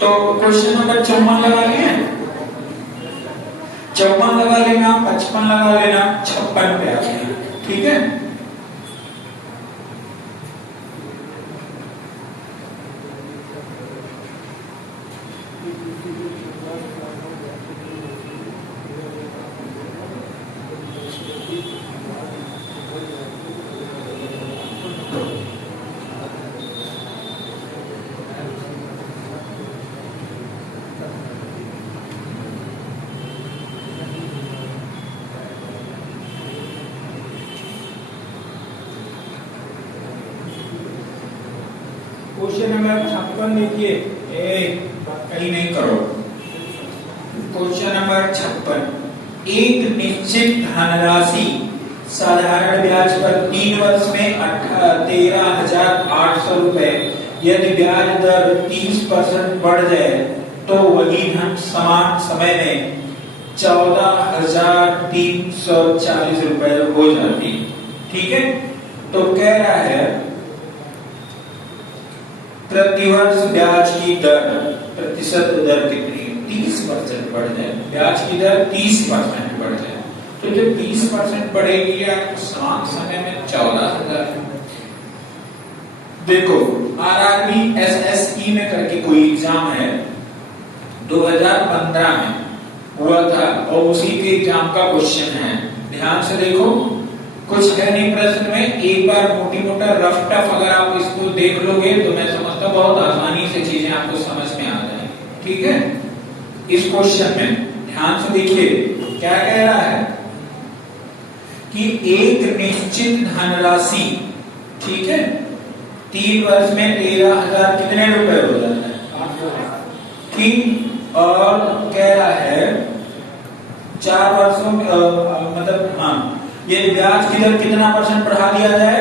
तो क्वेश्चन नंबर 54 लगा लिया, 54 लगा लेना, 55 लगा लेना, 56 पे आ गया। ठीक है, क्वेश्चन नंबर 56 देखिए, कहीं नहीं करो। क्वेश्चन नंबर 56, एक निश्चित धनराशि साधारण ब्याज पर 3 वर्ष में 13,800 रुपए, यदि ब्याज दर 30% बढ़ जाए तो वही धन समान समय में 14,340 रुपए हो जाती। ठीक है, तो कह रहा है प्रतिवर्ष ब्याज की दर, प्रतिशत दर कितनी है? 30% बढ़ जाए, ब्याज की दर 30% बढ़ जाए, तो जब 30% बढ़ेगी या तो समान समय में 14,000। देखो आरआरबी एसएसई में करके कोई एग्जाम है 2015 में हुआ था, और उसी के एग्जाम का क्वेश्चन है। ध्यान से देखो, कुछ है नहीं प्रश्न में, एक बार मोटी मोटा रफ टफ अगर आप इसको देख लोगे तो मैं समझता बहुत आसानी से चीजें आपको समझ में आ जाएंगी। ठीक है, इस क्वेश्चन में ध्यान से देखिए क्या कह रहा है कि एक निश्चित धनराशि, ठीक है, 3 वर्ष में 13,000 कितने रुपए हो जाता है? ठीक, और कह रहा है 4 वर्षों में मतलब हाँ, ये ब्याज की दर कितना परसेंट बढ़ा दिया जाए?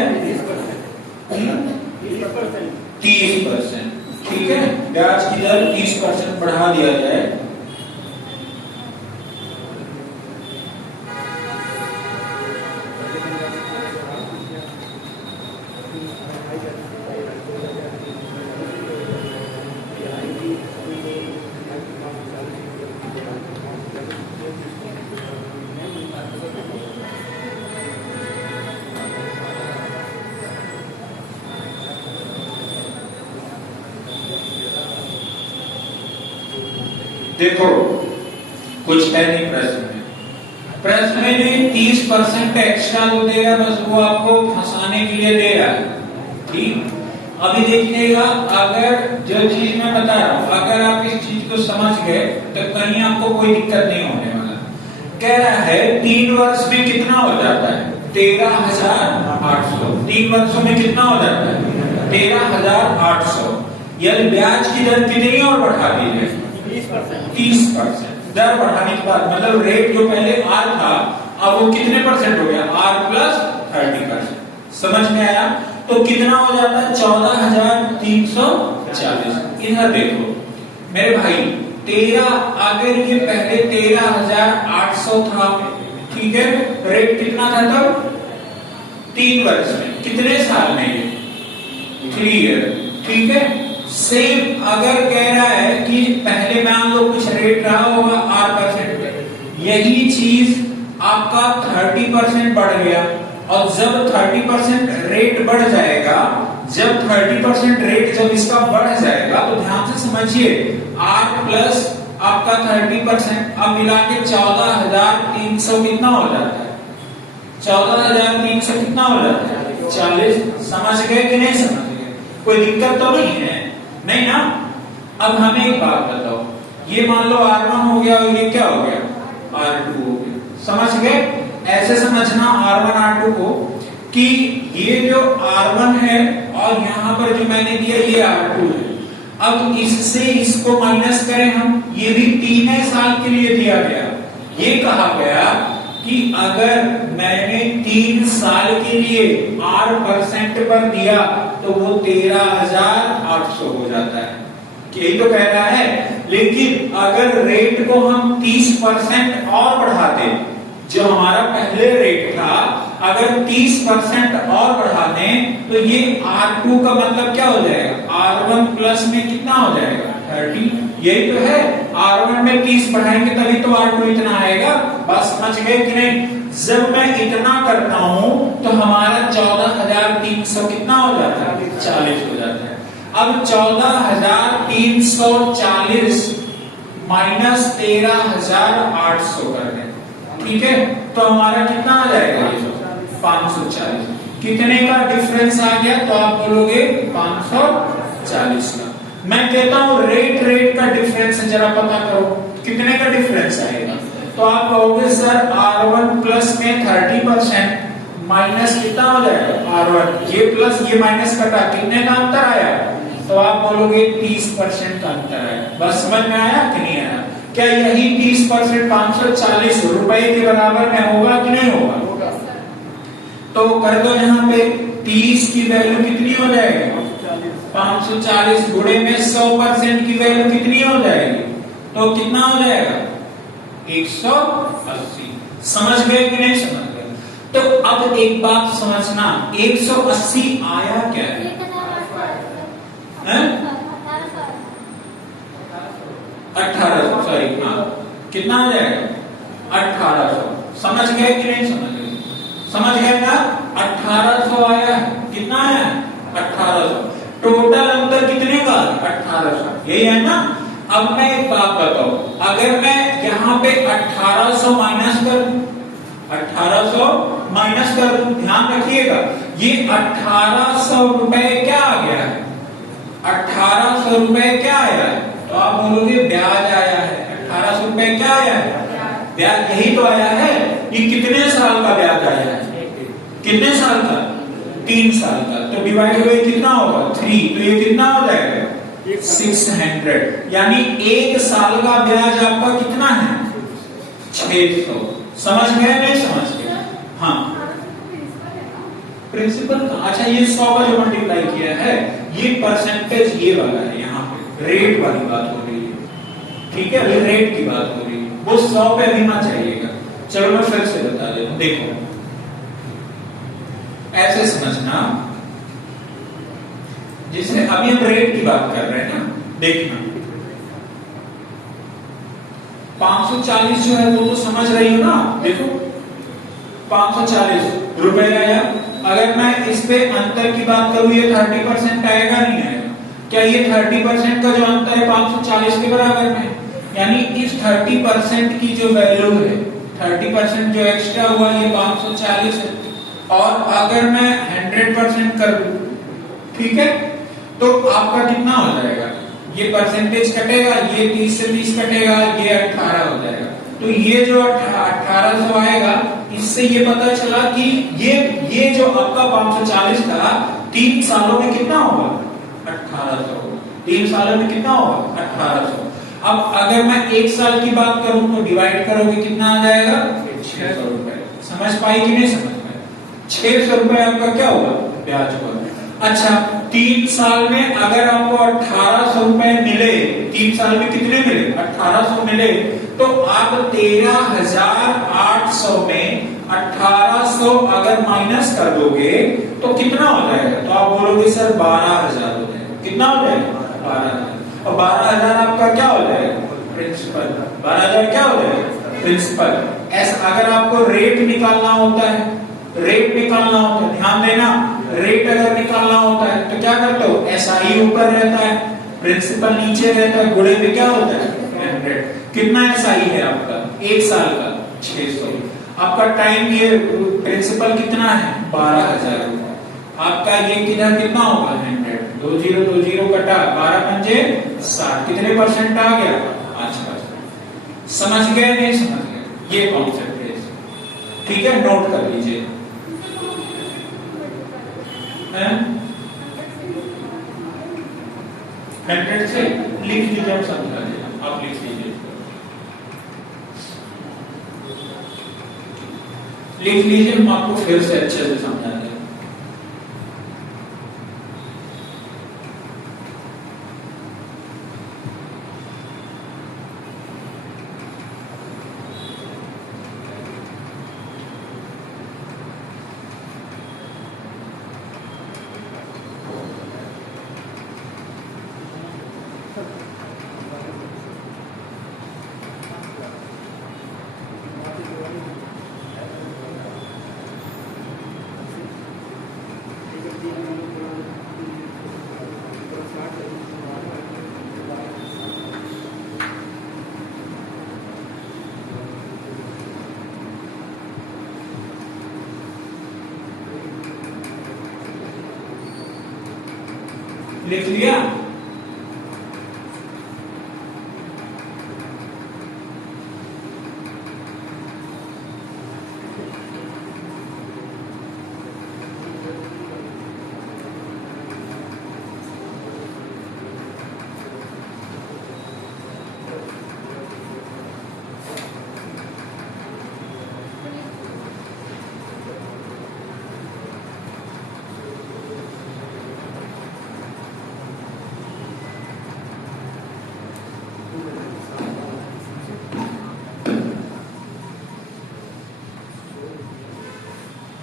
30%। ठीक है, ब्याज की दर 30% बढ़ा दिया जाए। देखो कुछ है नहीं प्रश्न में, प्रश्न में जो 30% एक्स्ट्रा जो दे रहा है बस वो आपको फंसाने के लिए दे रहा है। ठीक, अभी देखिएगा, अगर जो चीज मैं बता रहा हूं अगर आप इस चीज को समझ गए तो कहीं आपको कोई दिक्कत नहीं होने वाला। कह रहा है 3 वर्ष में कितना हो जाता है? 13,800। 3 वर्षों में कितना हो जाता है? 13,800। यदि ब्याज की दर कितनी और बढ़ा दी जाए? 30%। दर बढ़ाने के बाद मतलब रेट जो पहले आर था अब वो कितने परसेंट हो गया? आर प्लस 30%। समझ में आया? तो कितना हो जाता है? 14,340। इधर देखो मेरे भाई, 13 अगर ये पहले 13,800 था, ठीक है, रेट कितना था तब? 3 वर्ष में, कितने साल में? 3 ईयर। ठीक है, सेम अगर कह रहा है कि पहले मान लो कुछ रेट रहा होगा आर परसेंट पे, यही चीज आपका 30% बढ़ गया, और जब 30% रेट बढ़ जाएगा, जब 30% रेट जब इसका बढ़ जाएगा तो ध्यान से समझिए, आर प्लस आपका 30% अब मिला के 14,300 कितना हो जाता है? 14,300 कितना हो जाता है? 40। समझ गए कि नहीं समझ गए? कोई दिक्कत तो नहीं है? नहीं ना? अब हमें एक बात बताओ, ये मान लो R1 हो गया और ये क्या हो गया? R2 हो गया। समझ गए? ऐसे समझना R1 R2 को कि ये जो R1 है और यहां पर जो मैंने दिया ये R2 है। अब इससे इसको माइनस करें हम, ये भी 3 साल के लिए दिया गया। ये कहा गया कि अगर मैंने 3 साल के लिए R% पर दिया तो तो वो 13,800 हो जाता है। यही तो कह रहा है। लेकिन अगर रेट को हम 30% और बढ़ा दें, जो हमारा पहले रेट था, अगर 30% और बढ़ा दें तो ये R2 का मतलब क्या हो जाएगा, R1 प्लस में कितना हो जाएगा 30। यही तो है, R1 में 30 बढ़ाएंगे तभी तो R2 इतना आएगा। बस समझ गए कि नहीं? जब मैं इतना करता हूं तो हमारा 14,300 कितना हो जाता है, 40 हो जाता है। अब 14,340 माइनस 13,800 कर दें, ठीक है, तो हमारा कितना आ जाएगा, 540। कितने का डिफरेंस आ गया, तो आप बोलोगे 540 का। मैं कहता हूं रेट का डिफरेंस जरा पता करो, कितने का डिफरेंस आएगा, तो आप कहोगे सर R1 प्लस में 30% माइनस कितना हो जाएगा R1, ये प्लस ये माइनस कटा, कितने का अंतर आया, तो आप बोलोगे 30% का अंतर आया। बस समझ में आया कि नहीं आया? क्या यही 30% 540 रुपए के बराबर में होगा कि नहीं होगा? तो कर दो, यहाँ पे 30 की वैल्यू कितनी हो जाएगी, 540 गुणे में 100% की वैल्यू कितनी हो जाएगी, तो कितना हो जाएगा 180। समझ गए कि नहीं समझ गए? तो अब एक बात समझना, 180 आया क्या है? 1800, सॉरी, हाँ, कितना आ जाएगा 1800। समझ गए कि नहीं समझ गए? समझ गए ना? 1800 आया, कितना आया 1800। टोटल अंतर कितने का, 1800, यही है ना? अब मैं एक बात बताऊं, अगर मैं यहाँ पे 1800 माइनस कर दूं, 1800 माइनस कर दूं, ध्यान रखिएगा, ये 1800 रुपए क्या आ गया है, 1800 रुपए क्या आया है, तो आप बोलोगे ब्याज आया है। 1800 रुपए क्या आया है, ब्याज, यही तो आया है। ये कितने साल का ब्याज आया है, कितने साल का, 3 साल का, तो डिवाइड हुए कितना होगा 3, तो ये कितना हो जाएगा 600, यानी 1 साल का ब्याज आपका कितना है 600। समझ गए नहीं समझ गए? हाँ, प्रिंसिपल, अच्छा ये 100 का जो मल्टीप्लाई किया है, ये परसेंटेज ये वाला है, यहाँ पे रेट वाली बात हो रही है, ठीक है, अभी रेट की बात हो रही है, वो 100 पे अभी मत चाहिएगा। चलो मैं फिर से बता देता हूं, देखो ऐसे समझना, जिससे अभी हम रेट की बात कर रहे हैं ना, देखना 540 जो है वो तो समझ रही हो ना, देखो 540 रुपए आया। अगर मैं इस पे अंतर की बात करूं, ये 30% आएगा नहीं आएगा? क्या ये 30% का जो अंतर है 540 के बराबर में, यानी इस 30% की जो वैल्यू है, 30% जो एक्स्ट्रा हुआ ये 540 है। और अगर मैं 100% कर दूं, ठीक है, तो आपका कितना हो जाएगा, ये परसेंटेज कटेगा, ये 30 से 30 कटेगा, ये 18 हो जाएगा। तो ये जो 1800 आएगा, इससे ये पता चला कि ये जो आपका 540 था, 3 सालों में कितना होगा 1800, 3 सालों में कितना होगा 1800। अब अगर मैं 1 साल की बात करूं तो डिवाइड करोगे कितना आ जाएगा 600 रुपए। समझ पाई कि नहीं समझ पाई? 600 रुपए आपका क्या होगा, ब्याज होगा। अच्छा, 3 साल में अगर आपको 1800 रुपए मिले, 3 साल में कितने मिले 1800 मिले, तो आप 13,800 में 1800 अगर माइनस कर दोगे तो कितना हो जाएगा, तो आप बोलोगे सर 12,000 हो जाएगा। कितना हो जाएगा 12,000। और 12,000 आपका क्या हो जाएगा प्रिंसिपल, 12,000 क्या हो जाएगा प्रिंसिपल। ऐसा अगर आपको रेट निकालना होता है, रेट निकालना होता है, ध्यान देना, रेट अगर निकालना होता है तो क्या करते हो, SI ऊपर रहता है, प्रिंसिपल नीचे रहता है, गुणे में क्या होता है 100। कितना SI है आपका 1 साल का 600। आपका टाइम, ये प्रिंसिपल कितना है 12,000 रुपए। आपका ये किधर कितना होगा 100, 20 कटा 12 पंजे 60, कितने परसेंट आ गया 5%। समझ गए नहीं समझ गए? ये कॉन्सेप्ट है, ठीक है, नोट कर लीजिए। 100 से लिख लीजिए, हम समझा देना, आप लिख लीजिए, लिख लीजिए, हम आपको फिर से अच्छे से समझा दें। लिख लिया?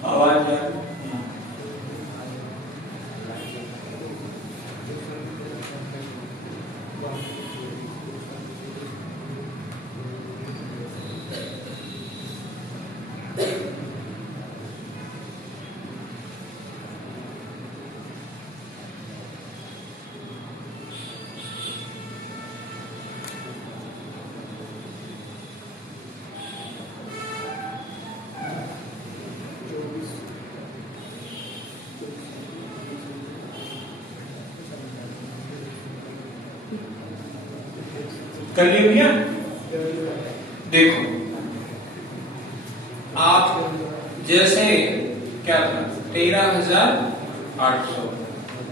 आवाज आ रही? कर लिया भैया? देखो आप जैसे क्या था 13,800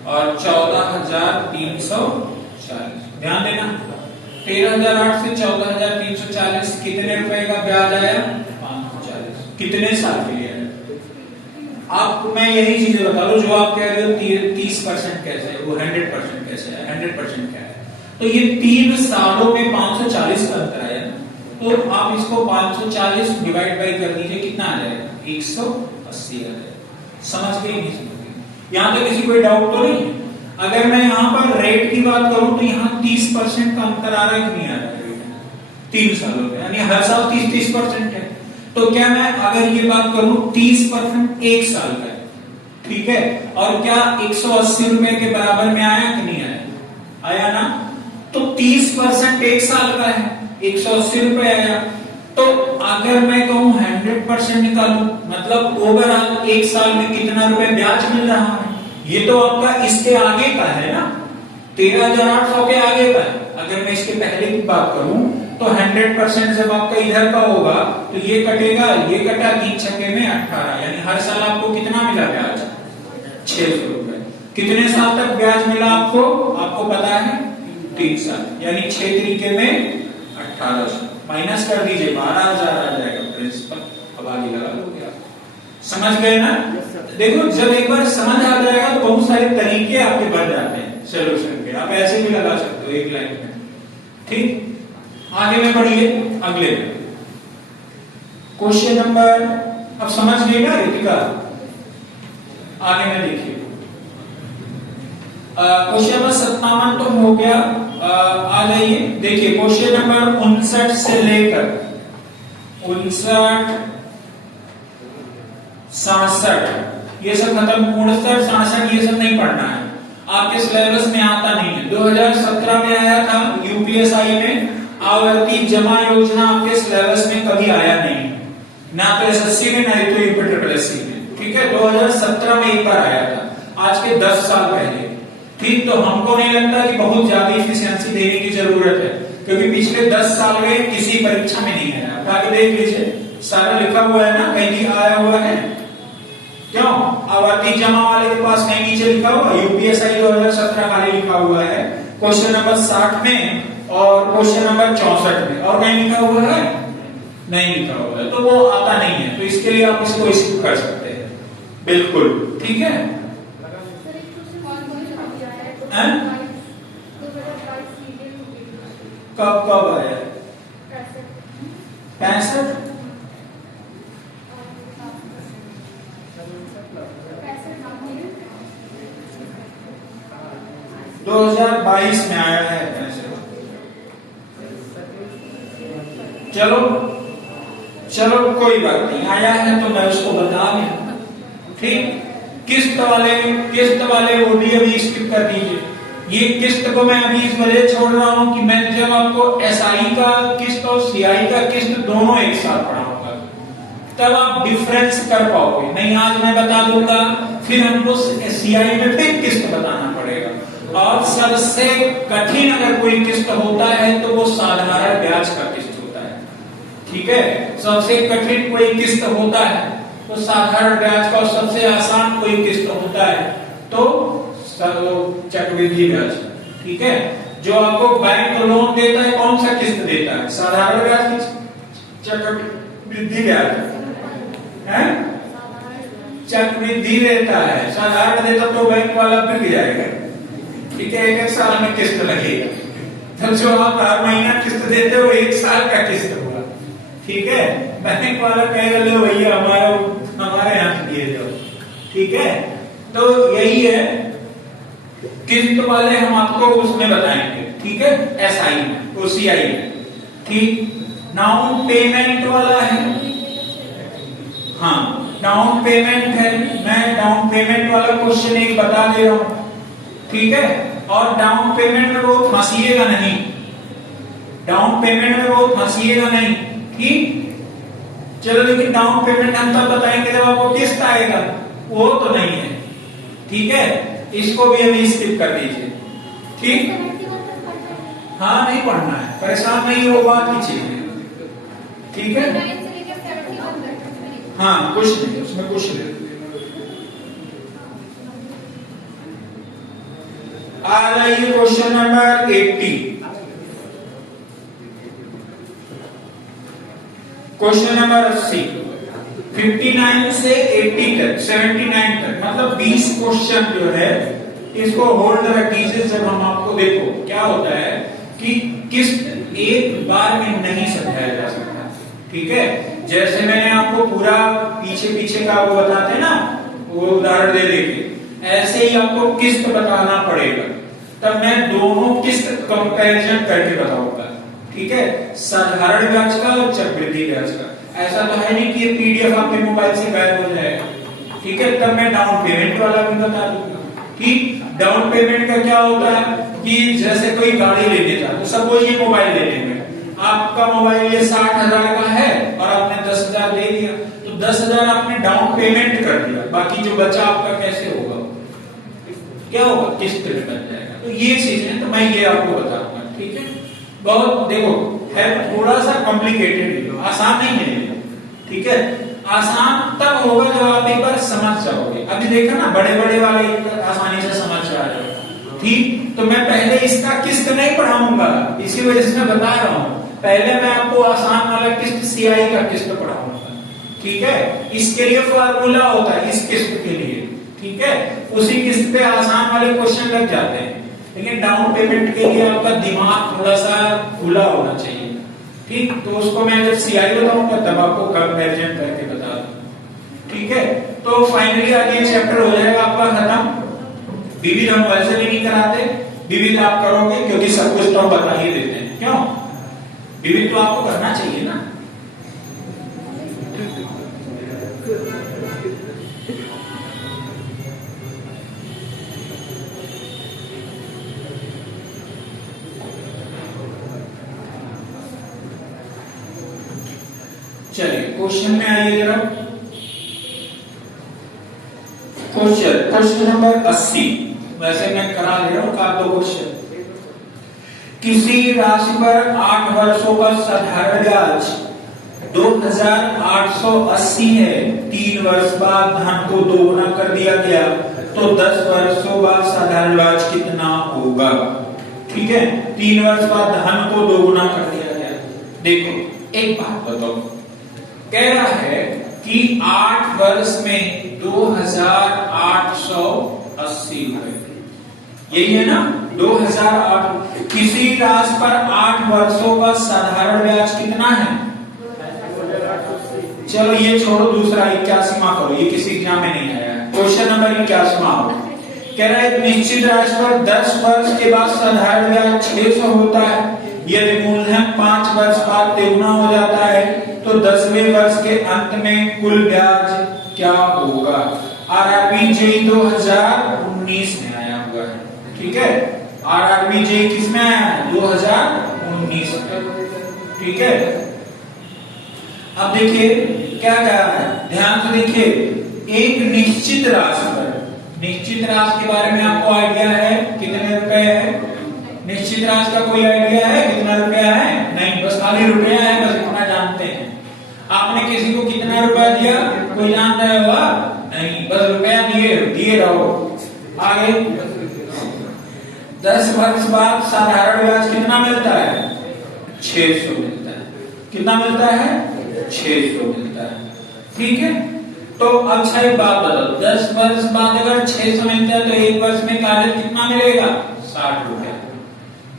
और 14,340, ध्यान देना 13,800 से 14,340 कितने रुपए का ब्याज आया? 540। कितने साल के लिए? आपको मैं यही चीजें बता दूं जो आप कह रहे हो 30% कैसे है, वो 100% कैसे है, 100% क्या है। तो ये 3 सालों में 540 का अंतर आया ना, तो आप इसको 540 डिवाइड बाई कर दीजिए, कितना आ जाएगा? 180 आ जाएगा। समझ गए? नहीं समझ गए? यहाँ तक किसी कोई डाउट तो नहीं? अगर मैं यहाँ पर रेट की बात करूं तो यहाँ 30% का अंतर आ रहा है कि नहीं आ रहा है 3 सालों में, यानी हर साल 30% है। तो क्या मैं अगर ये बात करूं 30% 1 साल का है, ठीक है, और क्या 180 रुपए के बराबर में आया कि नहीं आया? आया ना। तो 30% 1 साल का है, 180 रुपए आया। तो अगर मैं कहूं 100% निकालूं, मतलब ओवरऑल 1 साल में कितना रुपए ब्याज मिल रहा है? ये तो आपका इसके आगे का है ना, 13,800 के आगे का है। अगर मैं इसके पहले की बात करूं तो 100% जब आपका इधर का होगा तो ये कटेगा, ये कटा, 3 छक्के में 18, यानी हर साल आपको कितना मिला ब्याज? 600 रुपए। कितने साल तक ब्याज मिला आपको? आपको पता है 3 साल, यानी 6 तरीके में 1800 माइनस कर दीजिए, 12,000 आ जाएगा प्रिंसिपल। अब आगे लगा लोगे आप। समझ गए ना? देखो जब एक बार समझ आ जाएगा तो बहुत सारे तरीके आपके बन जाते हैं सोल्यूशन के, आप ऐसे भी लगा सकते हो एक लाइन में। ठीक, आगे में बढ़िए अगले क्वेश्चन नंबर, अब समझ गए ना रितिका? आगे में देखिए क्वेश्चन नंबर 57 तो हो गया। आ जाइए देखिए क्वेश्चन नंबर 59 से लेकर 59, 67 ये सब खत्म। 59, 67 ये सब नहीं पढ़ना है, आपके सिलेबस में आता नहीं है। 2017 में आया था यूपीएसआई में, आवर्ती जमा योजना आपके सिलेबस में कभी आया नहीं, ना तो एसएससी में ना तो यूपीएससी में। ठीक है, 2017 में एक बार आया था, आज के 10 साल पहले। ठीक, तो हमको नहीं लगता कि बहुत ज्यादा इफिशिएंसी देने की जरूरत है, क्योंकि पिछले 10 साल में किसी परीक्षा में नहीं आया। आगे देख लीजिए, सारा लिखा हुआ है ना, कहीं आया हुआ है? क्यों? आवर्ती जमा वाले के पास कहीं नीचे लिखा हुआ? यूपीएसआई 2017 खाली लिखा हुआ है क्वेश्चन नंबर 60 में और क्वेश्चन नंबर 64 में, और कहीं लिखा हुआ है? नहीं लिखा हुआ है, तो वो आता नहीं है। तो इसके लिए आप इसको स्किप कर सकते हैं, बिल्कुल ठीक है। कब कब आया? 65। 2022 में आया है पैसे। चलो कोई बात नहीं, आया है तो मैं उसको बता दूं। ठीक, किस्त वाले वो भी अभी स्किप कर दीजिए। ये किस्त को मैं अभी इस वजह छोड़ रहा हूं कि मैं जब आपको एसआई का किस्त और सीआई का किस्त दोनों एक साथ पढ़ाऊंगा, तब आप डिफरेंस कर पाओगे। नहीं, आज मैं बता दूंगा, फिर हमको सीआई में फिर किस्त बताना पड़ेगा। और सबसे कठिन अगर कोई किस्त होता है तो वो साधारण ब्याज का किस्त होता है। ठीक है, सबसे कठिन कोई किस्त होता है तो साधारण ब्याज का, और सबसे आसान कोई किस्त होता है तो चक्रवृद्धि ब्याज। ठीक है, जो आपको बैंक लोन देता है कौन सा किस्त देता है? साधारण ब्याज की चक्रवृद्धि ब्याज है? चक्रवृद्धि देता है। साधारण देता तो बैंक वाला बिक जाएगा। ठीक है, एक साल में किस्त लगेगा, तो जो आप हर महीना किस्त देते हो 1 साल का किस्त होगा। ठीक है, बैंक वाला कहेगा लो भैया हमारे यहाँ दिए जाओ। ठीक है, तो यही है, किस्त वाले हम आपको उसमें बताएंगे। ठीक है, एसआई में, ओसीआई में। ठीक, डाउन पेमेंट वाला है। हाँ, डाउन पेमेंट है, मैं डाउन पेमेंट वाला क्वेश्चन एक बता दे रहा हूं। ठीक है, और डाउन पेमेंट में वो फंसिएगा नहीं, डाउन पेमेंट में वो फंसिएगा नहीं। ठीक, चलो, लेकिन डाउन पेमेंट हम तब बताएंगे जब आपको किस्त आएगा, वो तो नहीं है। ठीक है, इसको भी अभी स्किप कर दीजिए। ठीक, हाँ, नहीं पढ़ना है, परेशान नहीं हो, बात की चीज है। ठीक है, हाँ, कुछ नहीं उसमें, कुछ नहीं। आ जाइए क्वेश्चन नंबर 80। क्वेश्चन नंबर 80, 59 से 80 तक, 79 तक, मतलब 20 क्वेश्चन जो है इसको होल्ड रख दीजिए। जब हम आपको, देखो क्या होता है कि किस्त एक बार में नहीं समझाया जा सकता। ठीक है, जैसे मैंने आपको पूरा पीछे का वो बताते हैं ना, वो उदाहरण दे देंगे, ऐसे ही आपको किस्त बताना पड़ेगा। तब मैं दोनों किस्त कंपैरिजन करके बताऊंगा। ठीक है, साधारण ब्याज का और चक्रवृद्धि ब्याज का। ऐसा तो है नहीं कि ये पीडीएफ आपके मोबाइल से गायब हो जाएगा। ठीक है, तब मैं डाउन पेमेंट वाला भी बता दूंगा। ठीक, डाउन पेमेंट का क्या होता है कि जैसे कोई गाड़ी लेने जाता है, सपोज ये मोबाइल लेने में आपका मोबाइल ये 60,000 का है और आपने 10,000 दे दिया, तो 10,000 आपने डाउन पेमेंट कर दिया, बाकी जो बचा आपका कैसे होगा? क्या होगा? किस्त में बन जाएगा। तो ये चीजें तो मैं ये आपको बताऊंगा। ठीक है, बहुत देखो है, थोड़ा सा कॉम्प्लिकेटेड, आसान नहीं है। ठीक है, आसान तब होगा जब आप एक बार समझ जाओगे। अभी देखा ना, बड़े वाले आसानी से समझ आ जाएगा। ठीक, तो मैं पहले इसका किस्त नहीं पढ़ाऊंगा, इसी वजह से मैं बता रहा हूं। पहले मैं आपको आसान वाला किस्त, सीआई का किस्त पढ़ाऊंगा। ठीक है, इसके लिए फार्मूला होता है इस किस्त के लिए। ठीक है, उसी किस्त पे आसान वाले क्वेश्चन लग जाते हैं, लेकिन डाउन पेमेंट के लिए आपका दिमाग थोड़ा सा खुला होना चाहिए। ठीक, तो उसको मैं जब सीआई बताऊंगा तब आपको कंपैरिजन करके बता दूं। ठीक है, तो फाइनली आगे चैप्टर हो जाएगा आपका खत्म। विविध हम वैसे भी नहीं कराते, विविध आप करोगे क्योंकि सब कुछ तो बता ही देते हैं। क्यों? विविध तो आपको करना चाहिए ना। चलिए क्वेश्चन में आइए जरा। क्वेश्चन नंबर 80, वैसे मैं करा दे रहा हूं का दो क्वेश्चन। किसी राशि पर 8 वर्षों का साधारण ब्याज 2,880 है, 3 वर्ष बाद धन को दोगुना कर दिया गया, तो 10 वर्षों बाद साधारण ब्याज कितना होगा? ठीक है, 3 वर्ष बाद धन को दोगुना कर दिया गया। देखो एक बात बताओ, कह रहा है कि 8 वर्ष में 2,880 रुपए, यही है ना? 2008। किसी राशि पर 8 वर्षों का साधारण ब्याज कितना है? चलो ये छोड़ो, दूसरा 81वां करो, ये किसी एग्जाम में नहीं आया। क्वेश्चन नंबर 81वां कह रहा है निश्चित राशि पर 10 वर्ष के बाद साधारण ब्याज 600 होता है। यदि मूलधन 5 वर्ष बाद तिगुना हो जाता है तो 10वें वर्ष के अंत में कुल ब्याज क्या होगा? आरआरबी जेई 2019 में आया हुआ है, ठीक है। आरआरबी जेई किसमें आया है? 2019 में, ठीक है। अब देखिए क्या कहा है, ध्यान से देखिए, एक निश्चित राशि पर, निश्चित राशि के बारे में आपको आइडिया है कितने रुपए है? निश्चित राशि का कोई आइडिया है कितना रुपया है? नहीं, बस खाली रुपया है, बस इतना जानते हैं। आपने किसी को कितना रुपया दिया कोई जानता है हुआ? नहीं, बस रुपया दिए रहो। आगे 10 वर्ष बाद साधारण ब्याज कितना मिलता है? 600 मिलता है। कितना मिलता है? 600 मिलता है, ठीक है। तो अच्छा एक बात बताओ, 10 वर्ष बाद अगर 600 मिलता है तो एक वर्ष में कागज कितना मिलेगा? 60 रुपया।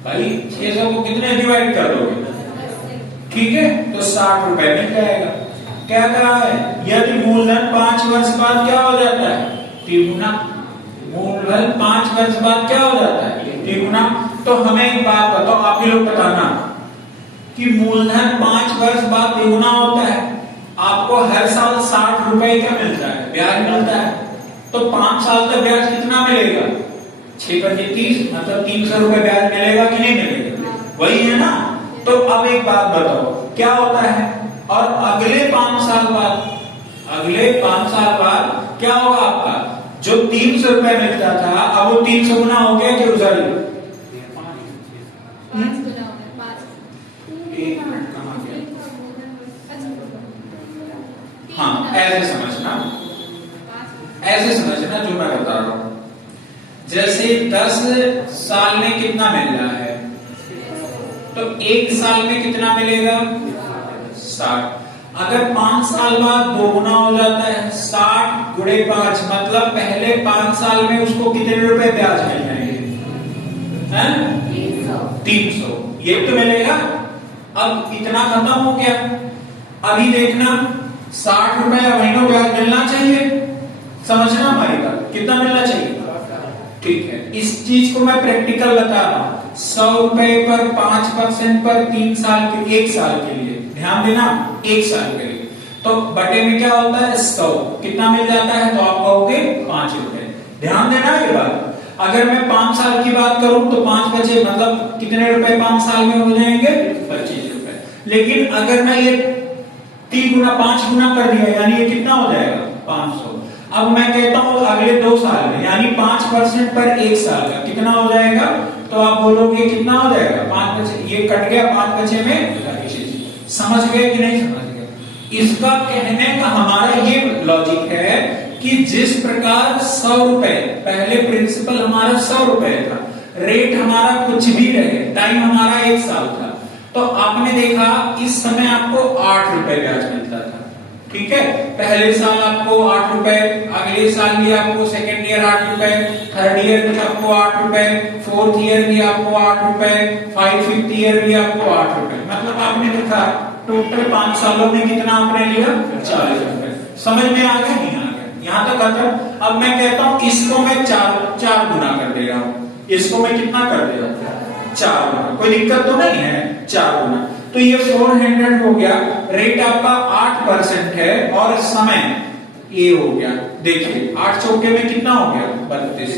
भाई 600 को कितने डिवाइड कर दोगे? ठीक है, तो 60 रुपए मिल जाएगा। क्या कहा है? यदि मूलधन 5 वर्ष बाद क्या हो जाता है? तिगुना। मूलधन 5 वर्ष बाद क्या हो जाता है? तिगुना। तो हमें एक बात बताओ, आप ही लोग बताना कि मूलधन 5 वर्ष बाद तिगुना होता है, आपको हर साल 60 रुपए क्या मिलता है? ब्याज मिलता है। तो 5 साल तक ब्याज कितना मिलेगा? 6 × 30 मतलब 300 रुपए ब्याज मिलेगा कि नहीं मिलेगा? वही है ना। तो अब एक बात बताओ क्या होता है, और अगले 5 साल बाद, अगले 5 साल बाद क्या होगा आपका? जो 300 रुपए मिलता था अब वो 300 गुना हो गया कि उजाड़ी? हाँ, ऐसे समझना, ऐसे समझना जो मैं बता रहा हूं। जैसे 10 साल में कितना मिल रहा है, तो 1 साल में कितना मिलेगा? 60। अगर 5 साल बाद दोगुना हो जाता है, 60 × 5 मतलब पहले 5 साल में उसको कितने रुपए ब्याज मिल जाएंगे? 300। ये तो मिलेगा। अब इतना खत्म हो गया। अभी देखना 60 रुपए महीनों ब्याज मिलना चाहिए, समझना हमारी बात, कितना मिलना चाहिए? ठीक है, इस चीज को मैं प्रैक्टिकल बता रहा हूं। 100 रुपए पर 5% पर 3 साल के, 1 साल के लिए ध्यान देना, 1 साल के लिए तो बटे में क्या होता है? 100 कितना मिल जाता है? तो आप कहोगे 5 रुपए। ध्यान देना ये बात। अगर मैं 5 साल की बात करूं तो 5 बचे मतलब कितने रुपए 5 साल में हो जाएंगे? 25 रुपए। लेकिन अगर मैं ये 3 गुना 5 गुना कर दिया यानी ये कितना हो जाएगा? 500। अब मैं कहता हूं अगले 2 साल में यानी 5% पर 1 साल का कितना हो जाएगा? तो आप बोलोगे कितना हो जाएगा? 5 बचे, ये कट गया, 5 बचे में 25। समझ गए कि नहीं समझ गए? इसका कहने का हमारा ये लॉजिक है कि जिस प्रकार 100 रुपए, पहले प्रिंसिपल हमारा 100 रुपए था, रेट हमारा कुछ भी रहे, टाइम हमारा 1 साल था, तो आपने देखा इस समय आपको 8 रुपए ब्याज मिलता था, ठीक है। पहले साल आपको 8 रुपए, अगले साल भी आपको, सेकेंड ईयर 8 रुपए, थर्ड ईयर भी आपको 8 रुपए, फोर्थ ईयर भी आपको 8 रुपए, फिफ्थ ईयर भी आपको 8 रुपए, मतलब आपने देखा टोटल 5 सालों में कितना आपने लिया? 40 रुपए। समझ में आ गया? नहीं आ गया? यहाँ तक आता। अब मैं कहता हूँ इसको मैं 4 गुना कर दे रहा हूँ, इसको मैं कितना कर दे रहा हूँ? 4 गुना। कोई दिक्कत तो नहीं है? 4 गुना। तो ये 400 हो गया। रेट आपका 8% है और समय ये हो गया। देखिए 8 चौके में कितना हो गया? 32।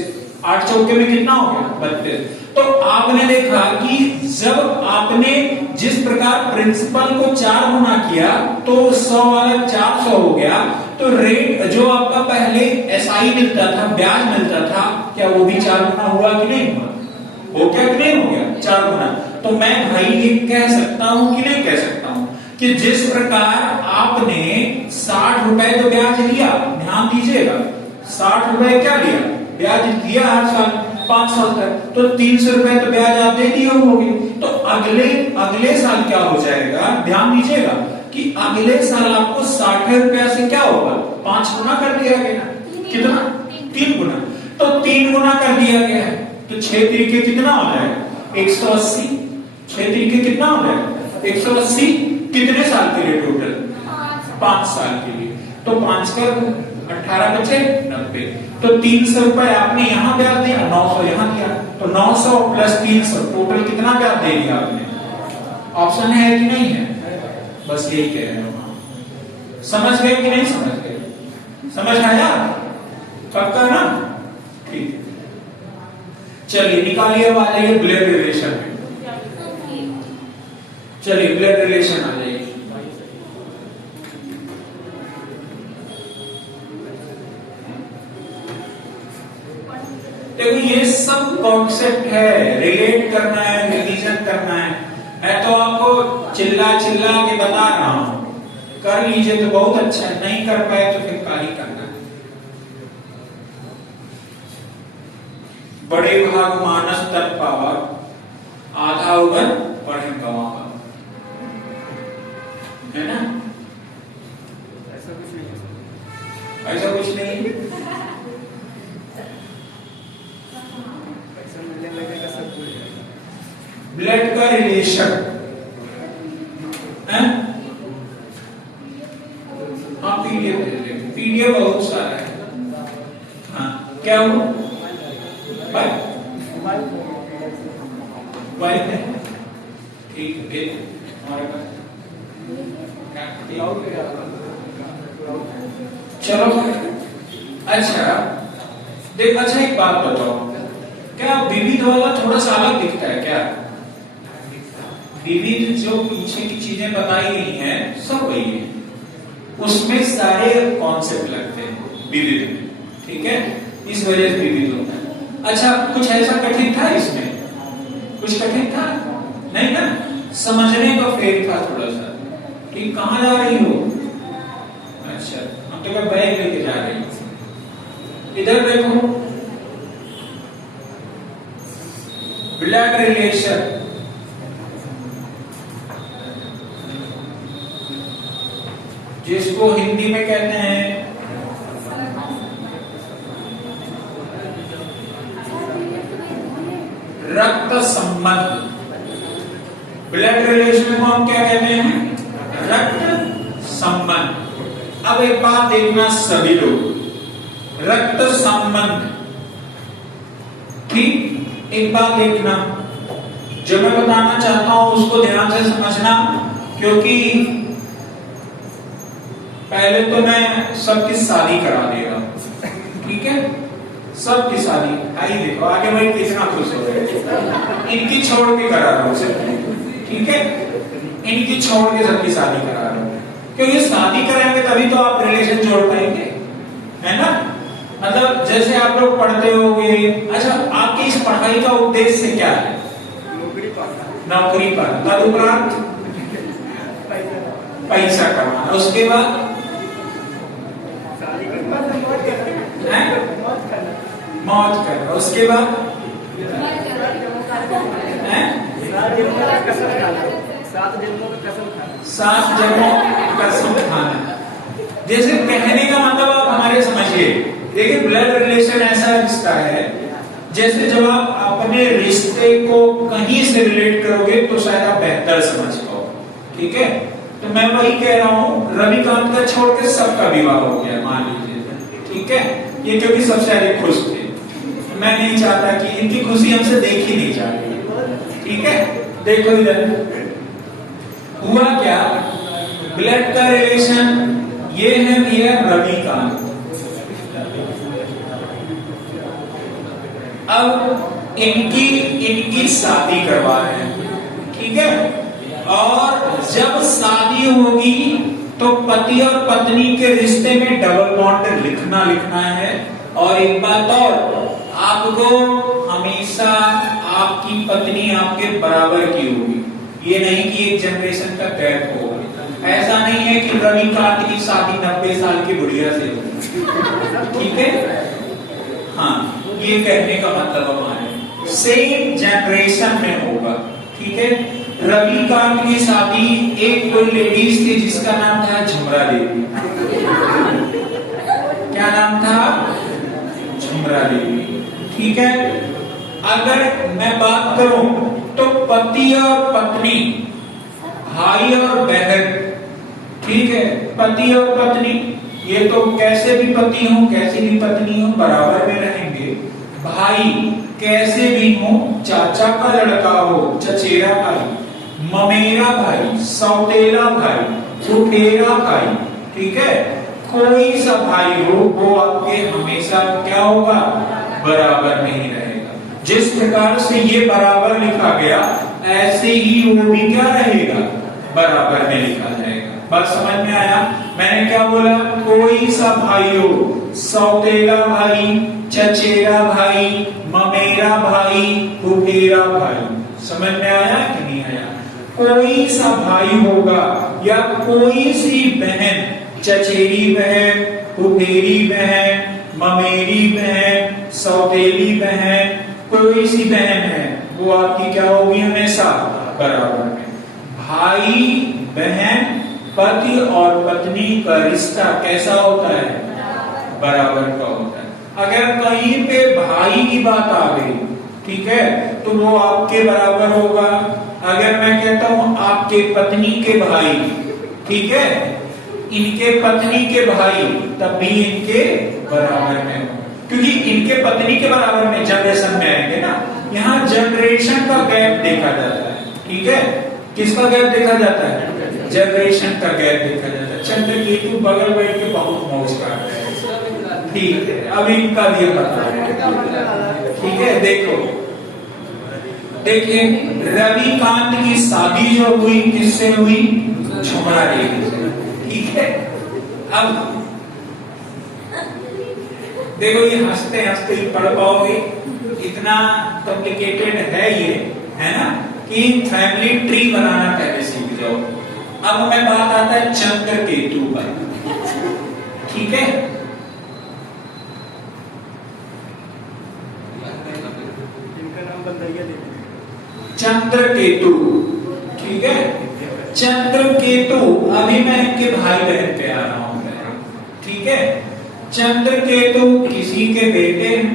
8 चौके में कितना हो गया? 32। तो आपने देखा कि जब आपने जिस प्रकार प्रिंसिपल को 4 गुना किया तो 100 वाला 400 हो गया। तो रेट जो आपका पहले एसआई मिलता था, ब्याज मिलता था, क्या वो भी 4 गुना हुआ कि नहीं हुआ? हो गया कि नहीं हो गया? 4 गुना। तो मैं भाई ये कह सकता हूं कि नहीं कह सकता हूं कि जिस प्रकार आपने 60 रुपए तो ब्याज लिया, ध्यान दीजिएगा, 60 रुपए क्या लिया? ब्याज दिया हर साल 5 साल तक, तो 300 रुपए तो ब्याज आप दे दिए होंगे। तो अगले साल क्या हो जाएगा? ध्यान दीजिएगा कि अगले साल आपको 60 रुपया से क्या होगा? 5 गुना कर दिया गया। कितना? 3 गुना। तो 3 गुना कर दिया गया है, तो 6 तरीके कितना हो जाएगा? 180। 6 तरीके कितना हो जाएगा? 180। कितने साल के लिए टोटल? 5 साल के लिए। तो 5 कर 18 बचे 90। तो 300 रुपए आपने यहाँ ब्याज दिया, 900 यहाँ दिया, तो 900 प्लस 300 टोटल कितना ब्याज दे दिया आपने? ऑप्शन है कि नहीं है? बस यही कह रहे हो। समझ गए कि नहीं समझ गए? समझ आया? पक्का ना? ठीक है, चलिए निकालिए, अब आ जाइए ब्लड रिलेशन में। चलिए ब्लड रिलेशन आ जाइए। देखो ये सब कॉन्सेप्ट है, रिलेट करना है, रिवीजन करना है। मैं तो आपको चिल्ला चिल्ला के बता रहा हूं, कर लीजिए तो बहुत अच्छा है, नहीं कर पाए तो फिर क्या ही करना है। बड़े भाग मानस तत् पावा, आधा उगन पढ़े गवावा, है ना? ऐसा कुछ नहीं है, ऐसा कुछ नहीं। पैसा मिलने लगेगा सब भूल जाएगा। ब्लड का रिलेशन है, हाँ पीडीएफ, पीडीएफ बहुत सारा है। हाँ क्या हो भाई, ठीक है हमारे पास। चलो अच्छा देख, अच्छा एक बात बताओ, क्या विविध वाला थोड़ा सा अलग दिखता है क्या? विविध जो पीछे की चीजें बताई गई हैं सब वही है, उसमें सारे कॉन्सेप्ट लगते हैं विविध में, ठीक है, इस वजह से विविध होता है। अच्छा कुछ ऐसा कठिन था इसमें? कुछ कठिन था नहीं ना? समझने का फेर था थोड़ा सा कि कहां जा रही हो। अच्छा हम तो बैग लेके जा रही हूं। इधर देखो ब्लड रिलेशन, जिसको हिंदी में कहते हैं रक्त संबंध। ब्लड रिलेशन को हम क्या कहते हैं? रक्त संबंध। अब एक बात देखना सभी लोग, रक्त संबंध, ठीक, एक बात देखना, जो मैं बताना चाहता हूं उसको ध्यान से समझना, क्योंकि पहले तो मैं सबकी शादी करा देगा, ठीक है, सबकी शादी। आई देखो आगे भाई कितना खुश हो गए, इनकी छोड़ के करा रहा हूं, ठीक है, इनकी छोड़ के सबकी शादी करा रहा हूं, क्योंकि शादी कराएंगे तभी तो आप रिलेशन जोड़ पाएंगे, है ना? मतलब जैसे आप लोग पढ़ते होंगे, अच्छा आपकी इस पढ़ाई का उद्देश्य क्या है? नौकरी पर, तदुपरांत पैसा कमाना, उसके बाद मौज करना, उसके बाद सात जन्मों कसम खाना। जैसे कहने का मतलब आप हमारे समझिए, देखिए ब्लड रिलेशन ऐसा रिश्ता है, जैसे जब आप अपने रिश्ते को कहीं से रिलेट करोगे तो शायद आप बेहतर समझ पाओ, ठीक है? तो मैं वही कह रहा हूँ, रविकांत का छोड़ के सबका विवाह हो गया मान लीजिए, ठीक है, ये क्योंकि सबसे अधिक खुश थे, मैं नहीं चाहता कि इनकी खुशी हमसे देखी नहीं जा रही, ठीक है? देखो इधर हुआ क्या, ब्लड का रिलेशन ये है भैया रविकांत। अब इनकी शादी करवा रहे हैं, ठीक है, और जब शादी होगी तो पति और पत्नी के रिश्ते में डबल बॉन्ड लिखना है। और एक बात और, आपको हमेशा आपकी पत्नी आपके बराबर की होगी, ये नहीं कि एक जनरेशन का गैप होगा। ऐसा नहीं है कि रविकांत की शादी 90 साल की बुढ़िया से होगी, ठीक है? हाँ, ये कहने का मतलब हमारे सेम जनरेशन में होगा, ठीक है? रविकांत की शादी एक कोई लेडीज थी जिसका नाम था झुमरा देवी। क्या नाम था? झुमरा देवी, ठीक है? अगर मैं बात करूं तो पति और पत्नी, भाई और बहन, ठीक है, पति और पत्नी, ये तो कैसे भी पति हो कैसे भी पत्नी हो बराबर में रहेंगे। भाई कैसे भी हो, चाचा का लड़का हो, चचेरा भाई, ममेरा भाई, सौतेला भाई, फुफेरा भाई, ठीक है, कोई सा भाई हो वो आपके हमेशा क्या होगा, बराबर में ही रहेगा। जिस प्रकार से ये बराबर लिखा गया ऐसे ही वो भी क्या रहेगा, बराबर में लिखा जाएगा। बात समझ में आया? मैंने क्या बोला, कोई सा भाई हो, सौतेला भाई, चचेरा भाई, ममेरा भाई, फुफेरा भाई। समझ में आया कि नहीं आया? कोई सा भाई होगा या कोई सी बहन, चचेरी बहन, फुफेरी बहन, ममेरी बहन, सौतेली बहन, कोई सी बहन है वो आपकी क्या होगी, हमेशा बराबर में। भाई बहन पति और पत्नी का रिश्ता कैसा होता है, बराबर का होता है। अगर कहीं पे भाई की बात आ गई, ठीक है, तो वो आपके बराबर होगा। अगर मैं कहता हूं आपके पत्नी के भाई, ठीक है, इनके पत्नी के भाई, तब भी इनके बराबर में हो, क्योंकि इनके पत्नी के बराबर में जनरेशन में आएंगे ना। यहाँ जनरेशन का गैप देखा जाता है, ठीक है, किसका गैप देखा जाता है, जनरेशन का गैप देखा जाता है। चंद्रकेतु बगल बैठ के बहुत मौज कर रहे हैं, ठीक है, अभी इनका भी पता है, ठीक है। देखो देखिए, रविकांत की शादी जो हुई किससे हुई, झुमरा देवी से, ठीक है। अब देखो ये हंसते हंसते पढ़ पाओगे, इतना कॉम्प्लिकेटेड है ये, है ना, कि फैमिली ट्री बनाना पहले सीख जाओ। अब मैं बात आता है चंद्रकेतु पर, ठीक है। इनका नाम बंदैया देवी, चंद्रकेतु, ठीक है। चंद्रकेतु, अभी मैं इनके भाई बहन पे आ रहा हूं, ठीक है। चंद्रकेतु किसी के बेटे हैं,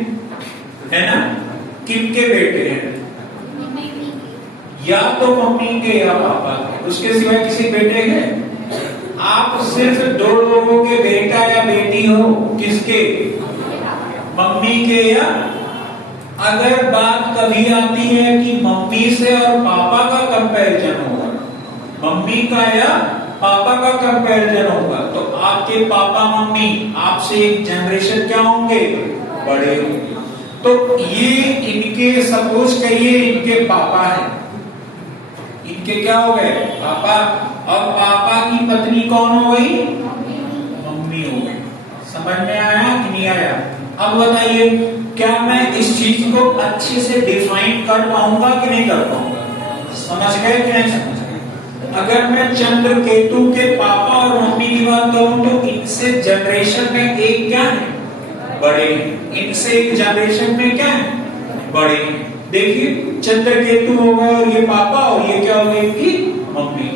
है ना, किनके बेटे हैं, या तो मम्मी के या पापा के, उसके सिवाय किसी बेटे हैं। आप सिर्फ दो लोगों के बेटा या बेटी हो, किसके, मम्मी के या, अगर बात कभी आती है कि मम्मी से और पापा का कंपैरिजन होगा, मम्मी का या पापा का कंपैरिजन होगा, तो आपके पापा मम्मी आपसे एक जनरेशन क्या होंगे, बड़े होंगे। तो ये इनके, सपोज करिए इनके पापा हैं, इनके क्या हो गए, पापा, और पापा की पत्नी कौन हो गई, मम्मी हो गई। समझ में आया कि नहीं आया? अब बताइए, क्या मैं इस चीज को अच्छे से डिफाइन कर पाऊंगा कि नहीं कर पाऊंगा? समझ गए कि नहीं समझ गए? अगर मैं चंद्रकेतु के पापा और मम्मी की बात करूं तो इनसे जनरेशन में एक क्या है, बड़े, इनसे एक जनरेशन में क्या है, बड़े। देखिए चंद्रकेतु होगा और ये पापा, और ये क्या होगा, इनकी मम्मी।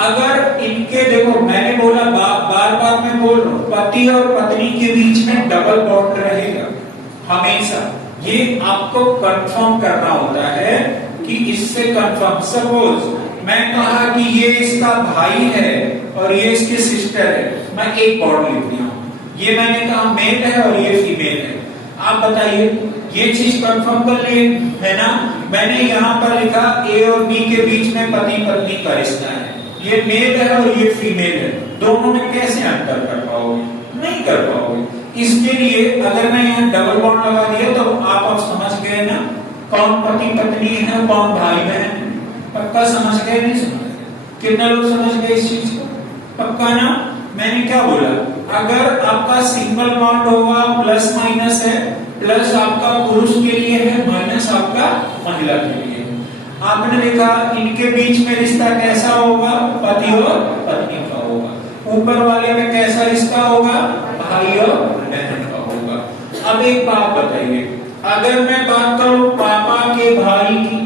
अगर इनके, देखो मैंने बोला, बार बार मैं बोल रहा हूं, पति और पत्नी के बीच में डबल बॉन्ड रहेगा हमेशा। ये आपको कंफर्म करना होता है कि इससे कंफर्म, सपोज मैं कहा कि ये इसका भाई है और ये इसकी सिस्टर है, मैं एक बॉन्ड लिख दिया, ये मैंने कहा मेल है और ये फीमेल है। आप बताइए, ये चीज कंफर्म कर लिए, है ना। मैंने यहाँ पर लिखा ए और बी के बीच में पति पत्नी का रिश्ता है, ये मेल है और ये फीमेल है, दोनों में कैसे अंतर कर पाओगे, नहीं कर पाओगे। इसके लिए अगर मैं यहाँ डबल बॉन्ड लगा दिया तो आप अब समझ गए ना, कौन पति पत्नी है, कौन भाई बहन है। पक्का समझ गए, नहीं समझ गए? कितने लोग समझ गए इस चीज को, पक्का ना। मैंने क्या बोला, अगर आपका सिंगल बॉन्ड होगा प्लस माइनस है, प्लस आपका पुरुष के लिए है, माइनस आपका महिला के लिए है। आपने देखा इनके बीच में रिश्ता कैसा होगा, पति और पत्नी का होगा। ऊपर वाले में कैसा रिश्ता होगा, भाई और बहन का होगा। अब एक बात बताइए, अगर मैं बात करूं पापा के भाई की,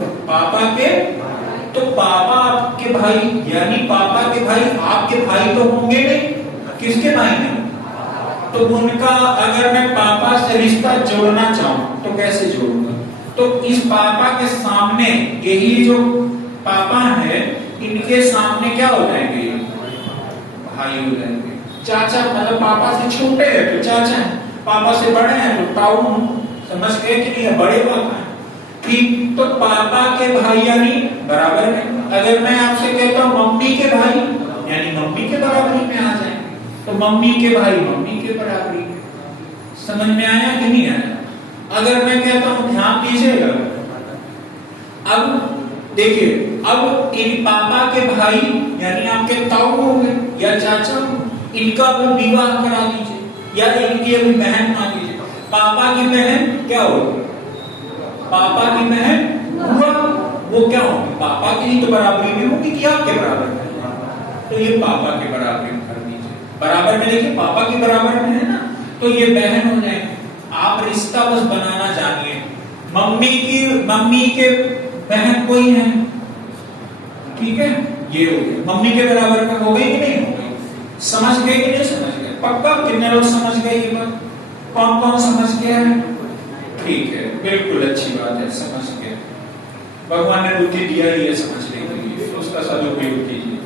पापा के, तो पापा आपके भाई, यानी पापा के भाई आपके भाई तो होंगे नहीं, किसके भाई हैं, तो उनका अगर मैं पापा से रिश्ता जोड़ना चाहूं तो कैसे जोड़ूंगा? तो इस पापा के सामने, यही जो पापा है, इनके सामने क्या हो जाएंगे, भाई हो जाएंगे। चाचा मतलब पापा से छोटे हैं तो चाचा है, पापा से बड़े हैं तो ताऊ। समझ गए कि नहीं? बड़े पापा हैं। ठीक, तो पापा के भाई यानी बराबर में। अगर मैं आपसे कहता हूँ मम्मी के भाई यानी मम्मी के बराबरी में आ जाएंगे, तो मम्मी के भाई मम्मी के बराबरी में। समझ में आया कि नहीं आया? अगर मैं कहता हूँ, ध्यान दीजिएगा, अब देखिए, अब इन पापा के भाई यानी आपके ताऊ हो गए या चाचा, इनका भी विवाह करा दीजिए, या इनकी अभी बहन मान लीजिए। पापा की बहन क्या होगी? पापा की बहन बुआ, वो क्या होगी? पापा की तो बराबरी में होगी कि आपके बराबर में? तो ये पापा के बराबरी में कर दीजिए। बराबर में देखिए, पापा के बराबर में है ना, तो ये बहन हो जाएगी। आप रिश्ता बस बनाना जानिए। मम्मी के बहन कोई है, ठीक है, ये हो गया मम्मी के बराबर में। हो गई कि नहीं हो गई? समझ गए कि नहीं समझ गए? पक्का कितने लोग समझ गए ये बात? कौन कौन समझ गया है? ठीक है, बिल्कुल अच्छी बात है, समझ गए। भगवान ने बुद्धि दिया ही है समझने के लिए, उसका सदुपयोग कीजिए।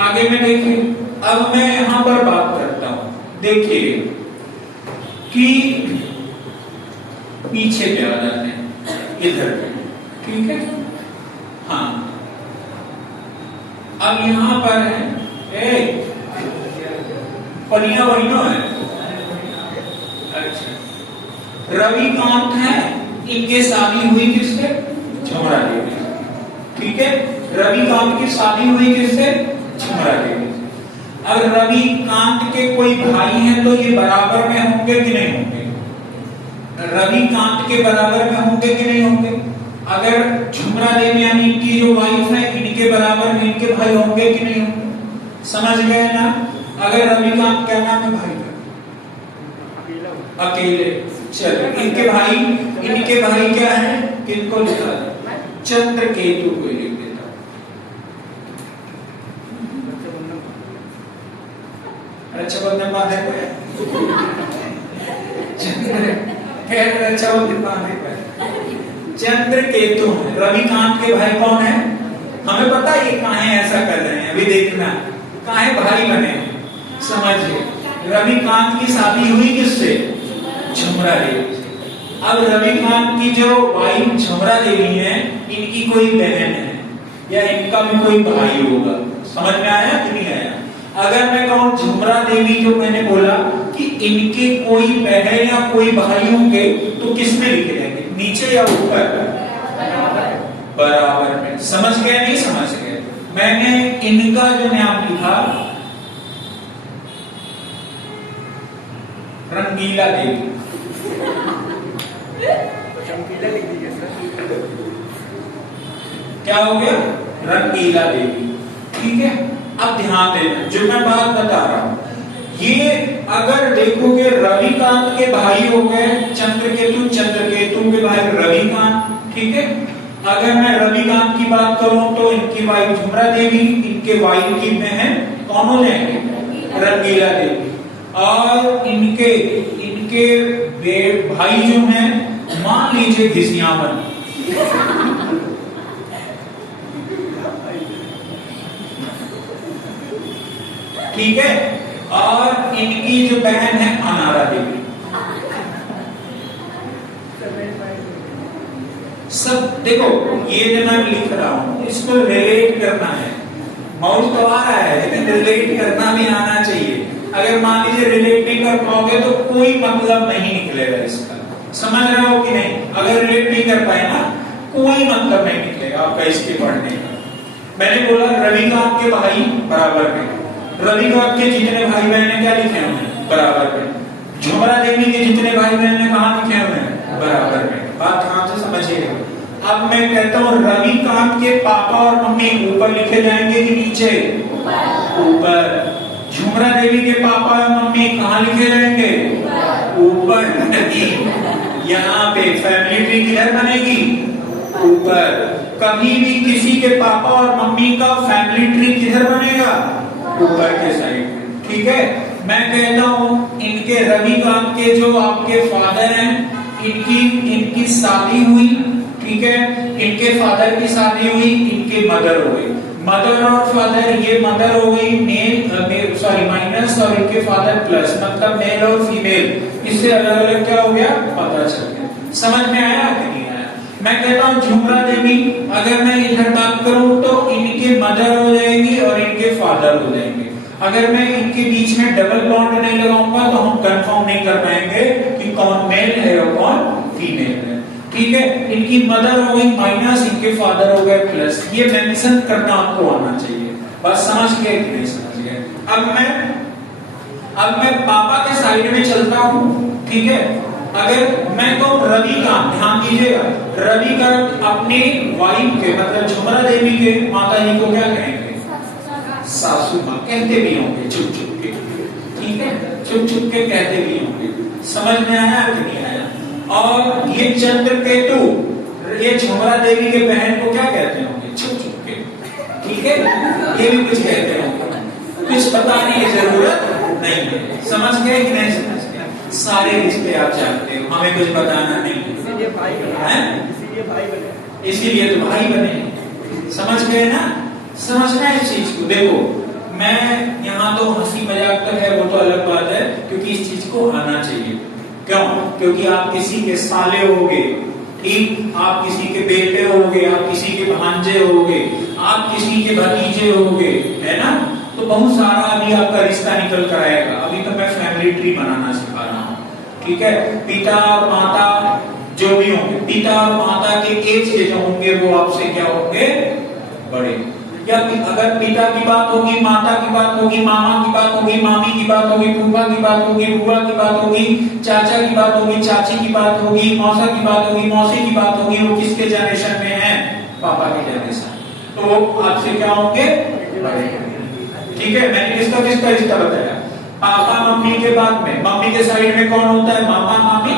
आगे में देखिए, अब मैं यहां पर बात करता हूं। देखिए कि पीछे पे आ जाते हैं, इधर पे, ठीक है। हाँ, अब यहां पर है पनिया वरिनो है। अच्छा, रविकांत है, इनके शादी हुई किससे? झुमरा देवी, ठीक है। रविकांत की शादी हुई किससे? झुमरा देवी। अब रविकांत के कोई भाई हैं तो ये बराबर में होंगे कि नहीं होंगे? रविकांत के बराबर में होंगे कि नहीं होंगे? अगर झुमरा देवी यानी इनकी जो वाइफ है, इनके बराबर में इनके भाई होंगे कि नहीं होंगे? समझ गए ना? अगर रविकांत क्या नाम है भाई का? अकेले। चलो, इनके भाई क्या है? किनको लिखा है? चंद्रकेतु को लिख देता हूं। रक्षाबंधन बांधे पे रक्षाबंधन बांधे पे चंद्रकेतु है। रविकांत के भाई कौन है? हमें पता है ये काहे ऐसा कर रहे हैं, अभी देखना काहे भाई बने। समझिए, रविकांत की शादी हुई किससे? झुमरा देवी से। अब रविकांत की जो वाइफ झुमरा देवी है, इनकी कोई बहन है या इनका भी कोई भाई होगा। समझ में आया कि नहीं आया? अगर मैं कहूं झुमरा देवी, जो मैंने बोला कि इनके कोई बहन या कोई भाई होंगे, तो किस में लिखे जाएंगे? नीचे या ऊपर? बराबर में। समझ गए नहीं समझ गए? मैंने इनका जो नाम लिखा रंगीला देवी, क्या हो गया? रंगीला देवी, ठीक है। अब ध्यान देना, जो मैं बात बता रहा हूं, ये अगर देखोगे रविकांत के भाई हो गए चंद्रकेतु, चंद्रकेतु के भाई रविकांत, ठीक है। अगर मैं रविकांत की बात करूं तो इनकी वाइफ झुमरा देवी, इनके वाइफ की बहन कौन हो जाएंगे? रंगीला देवी। और इनके भाई जो हैं, मान लीजिए घिसियावन, ठीक है। और इनकी जो बहन है अनारा देवी। सब देखो, ये जो मैं लिख रहा हूं इसको रिलेट करना है। मौज तो आ रहा है लेकिन रिलेट करना भी आना चाहिए। अगर मान लीजिए रिलेट नहीं कर पाओगे तो कोई मतलब नहीं निकलेगा इसका। समझ रहे हो कि नहीं? अगर रिलेट नहीं कर पाए ना, कोई मतलब नहीं निकलेगा आपका इसके पढ़ने का। मैंने बोला रविकांत के भाई बराबर में, रविकांत के जितने भाई बहन है क्या लिखे हुए हैं? बराबर में। झुमरा देवी के जितने भाई बहन है कहाँ लिखे हुए हैं? बराबर में। बात कहां से समझिएगा? अब मैं कहता हूं रविकांत के पापा और मम्मी ऊपर लिखे जाएंगे कि नीचे? ऊपर। झुमरा देवी के पापा और मम्मी कहाँ लिखे जाएंगे? ऊपर। यहाँ पे फैमिली ट्री किधर बनेगी? ऊपर। कभी भी किसी के पापा और मम्मी का फैमिली ट्री किधर बनेगा? ऊपर के साइड में, ठीक है। मैं कहता हूं इनके रविकांत के जो आपके फादर हैं, इनकी शादी हुई, ठीक है। इनके फादर की शादी हुई, इनके मदर हो गई, मदर और फादर, ये मदर हो गई मेल सॉरी माइनस और इनके फादर प्लस, मतलब मेल और फीमेल, इससे अलग अलग क्या हो गया पता चल गया। समझ में आया कि नहीं आया? मैं कहता हूँ झुमरा देवी, अगर मैं इधर बात करूं तो इनके मदर हो जाएंगी और इनके फादर हो जाएंगे। अगर मैं इनके बीच में डबल बॉन्ड नहीं लगाऊंगा तो हम कंफर्म नहीं कर पाएंगे कि कौन मेल है और कौन फीमेल है। ठीक है, इनकी मदर हो गई माइनस, इनके फादर हो गए प्लस, ये मेंशन करना आपको आना चाहिए। बस समझ गए कि नहीं समझ गए? अब मैं पापा के साइड में चलता हूं। ठीक है, अगर मैं कहूं रविकांत, ध्यान दीजिएगा, रविकांत अपनी वाइफ के मतलब झुमरा देवी के माता जी को क्या कहेंगे? सासू माँ कहते भी होंगे चुप चुप के। ठीक है, चुप चुप के कहते भी होंगे। समझ में आया कि नहीं आया? और ये चंद्रकेतु, ये झुमरा देवी के बहन को क्या कहते होंगे? चुप चुप के। ठीक है, ये भी कुछ कहते होंगे, कुछ बताने की जरूरत नहीं है। समझ गए कि नहीं समझ गए? सारे रिश्ते आप जानते हो, हमें कुछ बताना नहीं है। इसीलिए भाई बने, इसीलिए तो भाई बने। समझ गए ना? समझना है इस चीज को। देखो, मैं यहाँ तो हंसी मजाक तो है, वो तो अलग बात है, क्योंकि इस चीज को आना चाहिए। क्यों? क्योंकि आप किसी के साले होगे, ठीक, आप किसी के बेटे होगे, आप किसी के भांजे होगे, आप किसी के भतीजे होगे, है ना? तो बहुत सारा अभी आपका रिश्ता निकल कर आएगा। अभी तो मैं फैमिली ट्री बनाना सिखा रहा हूँ। ठीक है, पिता और माता जो भी होंगे, पिता और माता के एज के जो होंगे वो आपसे क्या होंगे? बड़े। या अगर पिता की बात होगी, माता की बात होगी, मामा की बात होगी, मामी की बात होगी, फूफा की बात होगी, बुआ की बात होगी, चाचा की बात होगी, चाची की बात होगी, मौसा की बात होगी, मौसी की बात होगी, वो किसके जनरेशन में है? पापा के जनरेशन। तो वो आपसे क्या होंगे? बड़े। ठीक है, मैंने किसका किसका रिश्ता बताया? पापा मम्मी के बाद में मम्मी के साइड में कौन होता है? मामा मामी,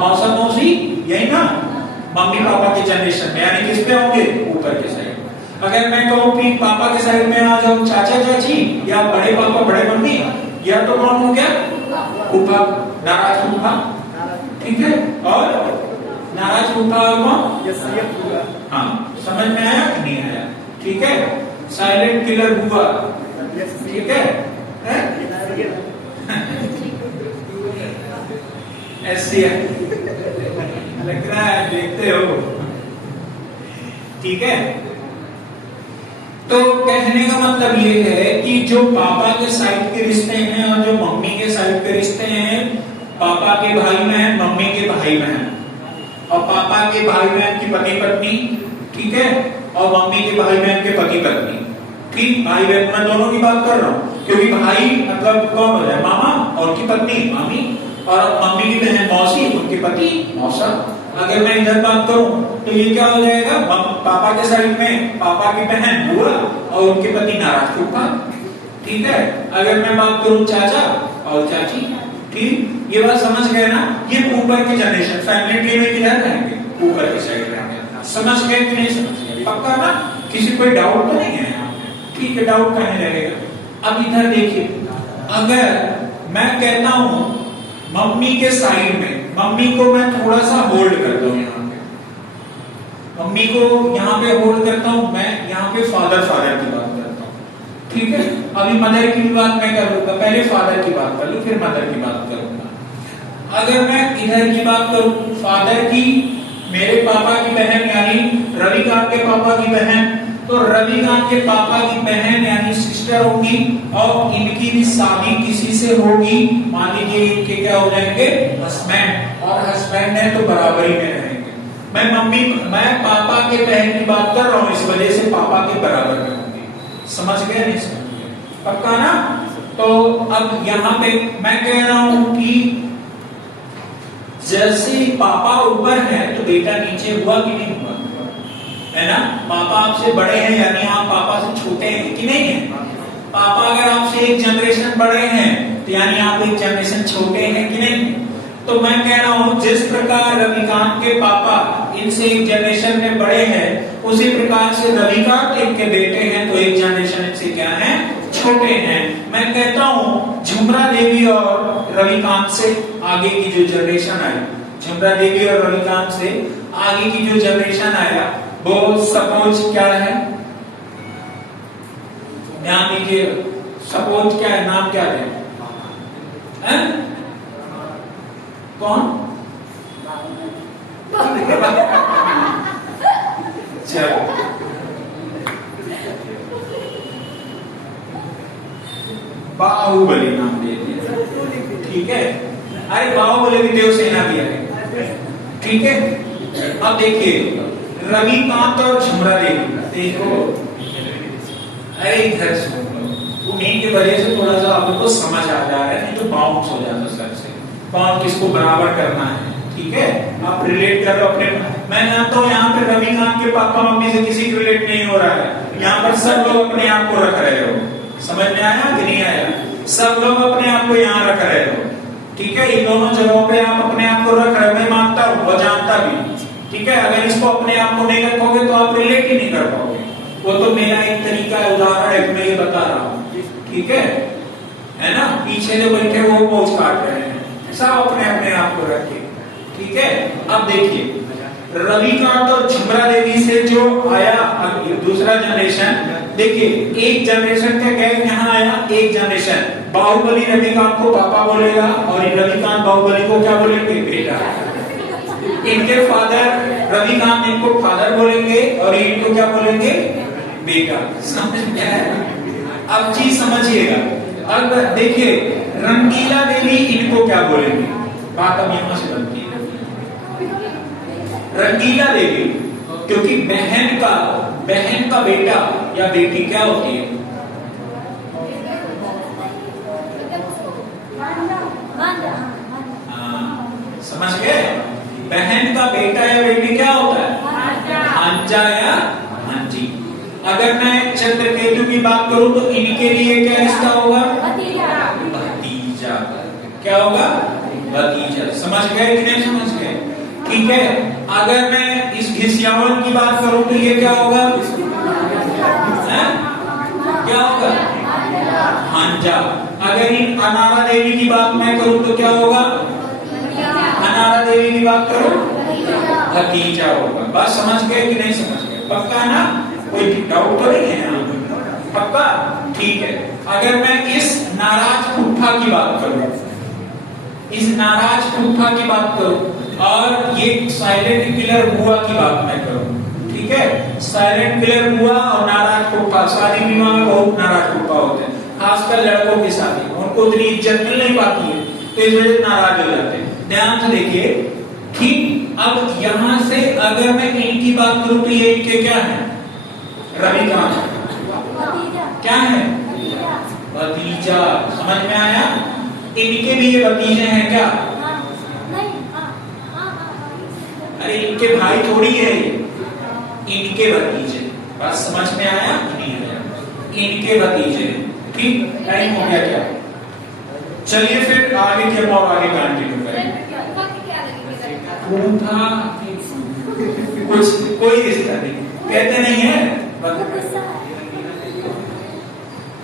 मौसा मौसी, यही ना? मम्मी पापा के जनरेशन में, यानी किस पे होंगे? ऊपर के साइड। अगर मैं कहूँ कि पापा के साइड में आ जाऊं चाचा चाची या बड़े पापा बड़े मम्मी, या तो कौन हो गया? फूफा, नाराज फूफा। ठीक है, और नाराज फूफा और कौन? हाँ, समझ में आया कि नहीं आया? ठीक है, साइलेंट किलर बुआ। ठीक है, ऐसे लग रहा है, देखते हो। ठीक है, तो कहने का मतलब ये है कि जो पापा के साइड के रिश्ते हैं और जो मम्मी के साइड के रिश्ते हैं, पापा के भाई बहन, मम्मी के भाई बहन, और पापा के भाई बहन की पति पत्नी, ठीक है, और मम्मी के भाई बहन के पति पत्नी। ठीक, भाई बहन मैं दोनों की बात कर रहा हूँ, क्योंकि भाई मतलब कौन हो जाए? मामा, और उनकी पत्नी मामी, और मम्मी की बहन मौसी, उनके पति मौसा। अगर मैं इधर बात करूं तो ये क्या हो जाएगा? पापा के साइड में पापा की बहन बुआ और उनके पति नाराज फूफा। ठीक है, अगर मैं बात करूं चाचा और चाची, ठीक, ये बात समझ गए ना? ये ऊपर की जनरेशन, फैमिली ट्री में किधर रहेंगे? ऊपर की साइड रहेंगे। समझ गए कि नहीं समझ गए? पक्का ना? किसी कोई डाउट तो नहीं है यहाँ पे? ठीक है, डाउट कहने लगेगा। अब इधर देखिए, अगर मैं कहता हूं मम्मी के साइड में, मम्मी को मैं थोड़ा सा होल्ड करता हूँ यहाँ पे, मम्मी को यहाँ पे होल्ड करता हूँ, मैं यहाँ पे फादर की बात करता हूँ। ठीक है, अभी मदर की भी बात मैं करूंगा, पहले फादर की बात कर लूं, फिर मदर की बात करूंगा। अगर मैं इधर की बात करूं, फादर की, मेरे पापा की बहन यानी रविकांत के पापा की बहन, तो रविकांत के पापा की बहन यानी सिस्टर होगी, और इनकी भी शादी किसी से होगी, मान लीजिए इनके क्या हो जाएंगे? हस्बैंड, और हस्बैंड है तो बराबरी में रहेंगे। मैं पापा के बहन की बात कर रहा हूँ, इस वजह से पापा के बराबर में होंगी। समझ गए नहीं समझ गए? पक्का ना? तो अब यहाँ पे मैं कह रहा हूं कि जैसे पापा ऊपर है तो बेटा नीचे हुआ कि नहीं हुआ? है ना? पापा आपसे बड़े हैं यानी आप पापा से छोटे हैं कि नहीं है? पापा अगर आपसे एक जनरेशन बड़े हैं तो यानी आप एक जनरेशन छोटे हैं कि नहीं? तो मैं कह रहा हूं जिस प्रकार रविकांत के पापा इनसे एक जनरेशन में बड़े हैं, उसी प्रकार से रविकांत इनके बेटे हैं तो एक जनरेशन इनसे क्या है? छोटे हैं। मैं कहता हूं झुमरा देवी और रविकांत से आगे की जो जनरेशन आई, झुमरा देवी और रविकांत से आगे की जो जनरेशन आया वो सपोज क्या है, ध्यान दीजिए, सपोज क्या है, नाम क्या है? कौन? चलो बाहुबली नाम दे दिया, ठीक है। अरे बाहुबली भी देवसेना भी है, ठीक है। अब देखिए रविकांत और झुमरा देवी, देखो अरे इधर सुन लो, उन्हीं की वजह से थोड़ा सा आपको समझ आ जा रहा है, नहीं तो बाउंस हो जाता सर से, कौन किसको बराबर करना है, ठीक है। आप रिलेट करो अपने, मैं जानता हूँ यहाँ पे रविकांत के पापा मम्मी से किसी को रिलेट नहीं हो रहा है, यहाँ पर सब लोग अपने आप को रख रहे हो, समझ में आया कि नहीं आया? सब लोग अपने आप को यहाँ रख रहे हो, ठीक है। इन दोनों जगहों पे आप अपने आप को रख रहे हो, मैं मानता हूँ और जानता भी, ठीक है। अगर इसको अपने आप को नहीं रखोगे तो आप रिलेट ही नहीं कर पाओगे, वो तो मेरा एक तरीका है, उदाहरण है, मैं ये बता रहा हूँ, ठीक है ना। पीछे जो बैठे वो पोज काट रहे हैं, सब अपने अपने आप को रखे, ठीक है। अब देखिए रविकांत और झुमरा देवी से जो आया दूसरा जनरेशन, देखिए एक जनरेशन का गैप यहाँ आया, एक जनरेशन, बाहुबली रविकांत को पापा बोलेगा और रविकांत बाहुबली को क्या बोलेंगे? बेटा। इनके फादर रविकांत इनको फादर बोलेंगे और इनको क्या बोलेंगे? बेटा। समझ में आया? अब चीज समझिएगा। अब देखिए रंगीला देवी इनको क्या बोलेंगे? बात अब यहां से बनती है। रंगीला देवी, क्योंकि बहन का बेटा या बेटी क्या होती है? समझ गए? बहन का बेटा या बेटी क्या होता है? भांजा या भांजी। अगर मैं चंद्रकेतु की बात करूं तो इनके लिए क्या रिश्ता होगा? भतीजा। क्या होगा? भतीजा। समझ गए कि नहीं समझ गए? ठीक है। अगर मैं इस घिसियावन की बात करूं तो ये क्या होगा? क्या होगा? भांजा। अगर इन अनारा देवी की बात मैं करूं तो क्या होगा? अनारा देवी की बात करूं भतीजा होगा। बात समझ गए कि नहीं समझ गए? पक्का ना? कोई डाउट तो नहीं है यहाँ? पक्का? ठीक है। अगर मैं इस नाराज फूफा की बात करूं, इस नाराज फूफा की बात करूं और ये साइलेंट किलर बुआ की बात मैं करूं, ठीक है। साइलेंट किलर बुआ और नाराज फूफा, शादी विवाह में बहुत नाराज फूफा होते हैं, खासकर लड़कों की शादी, उनको उतनी इज्जत मिल नहीं पाती है तो इस वजह से नाराज हो जाते हैं। ध्यान से देखिए, ठीक। अब यहां से अगर मैं इनकी बात करूं तो ये इनके क्या है? रविकांत क्या है? भतीजा। समझ में आया? इनके भी ये भतीजे हैं क्या? अरे इनके भाई थोड़ी है, इनके भतीजे। बात समझ में आया? नहीं आया? इनके भतीजे। ठीक। टाइम हो गया क्या? चलिए फिर आगे के और आगे कंटिन्यू करेंगे। कुछ कोई रिश्ता नहीं, कहते नहीं है।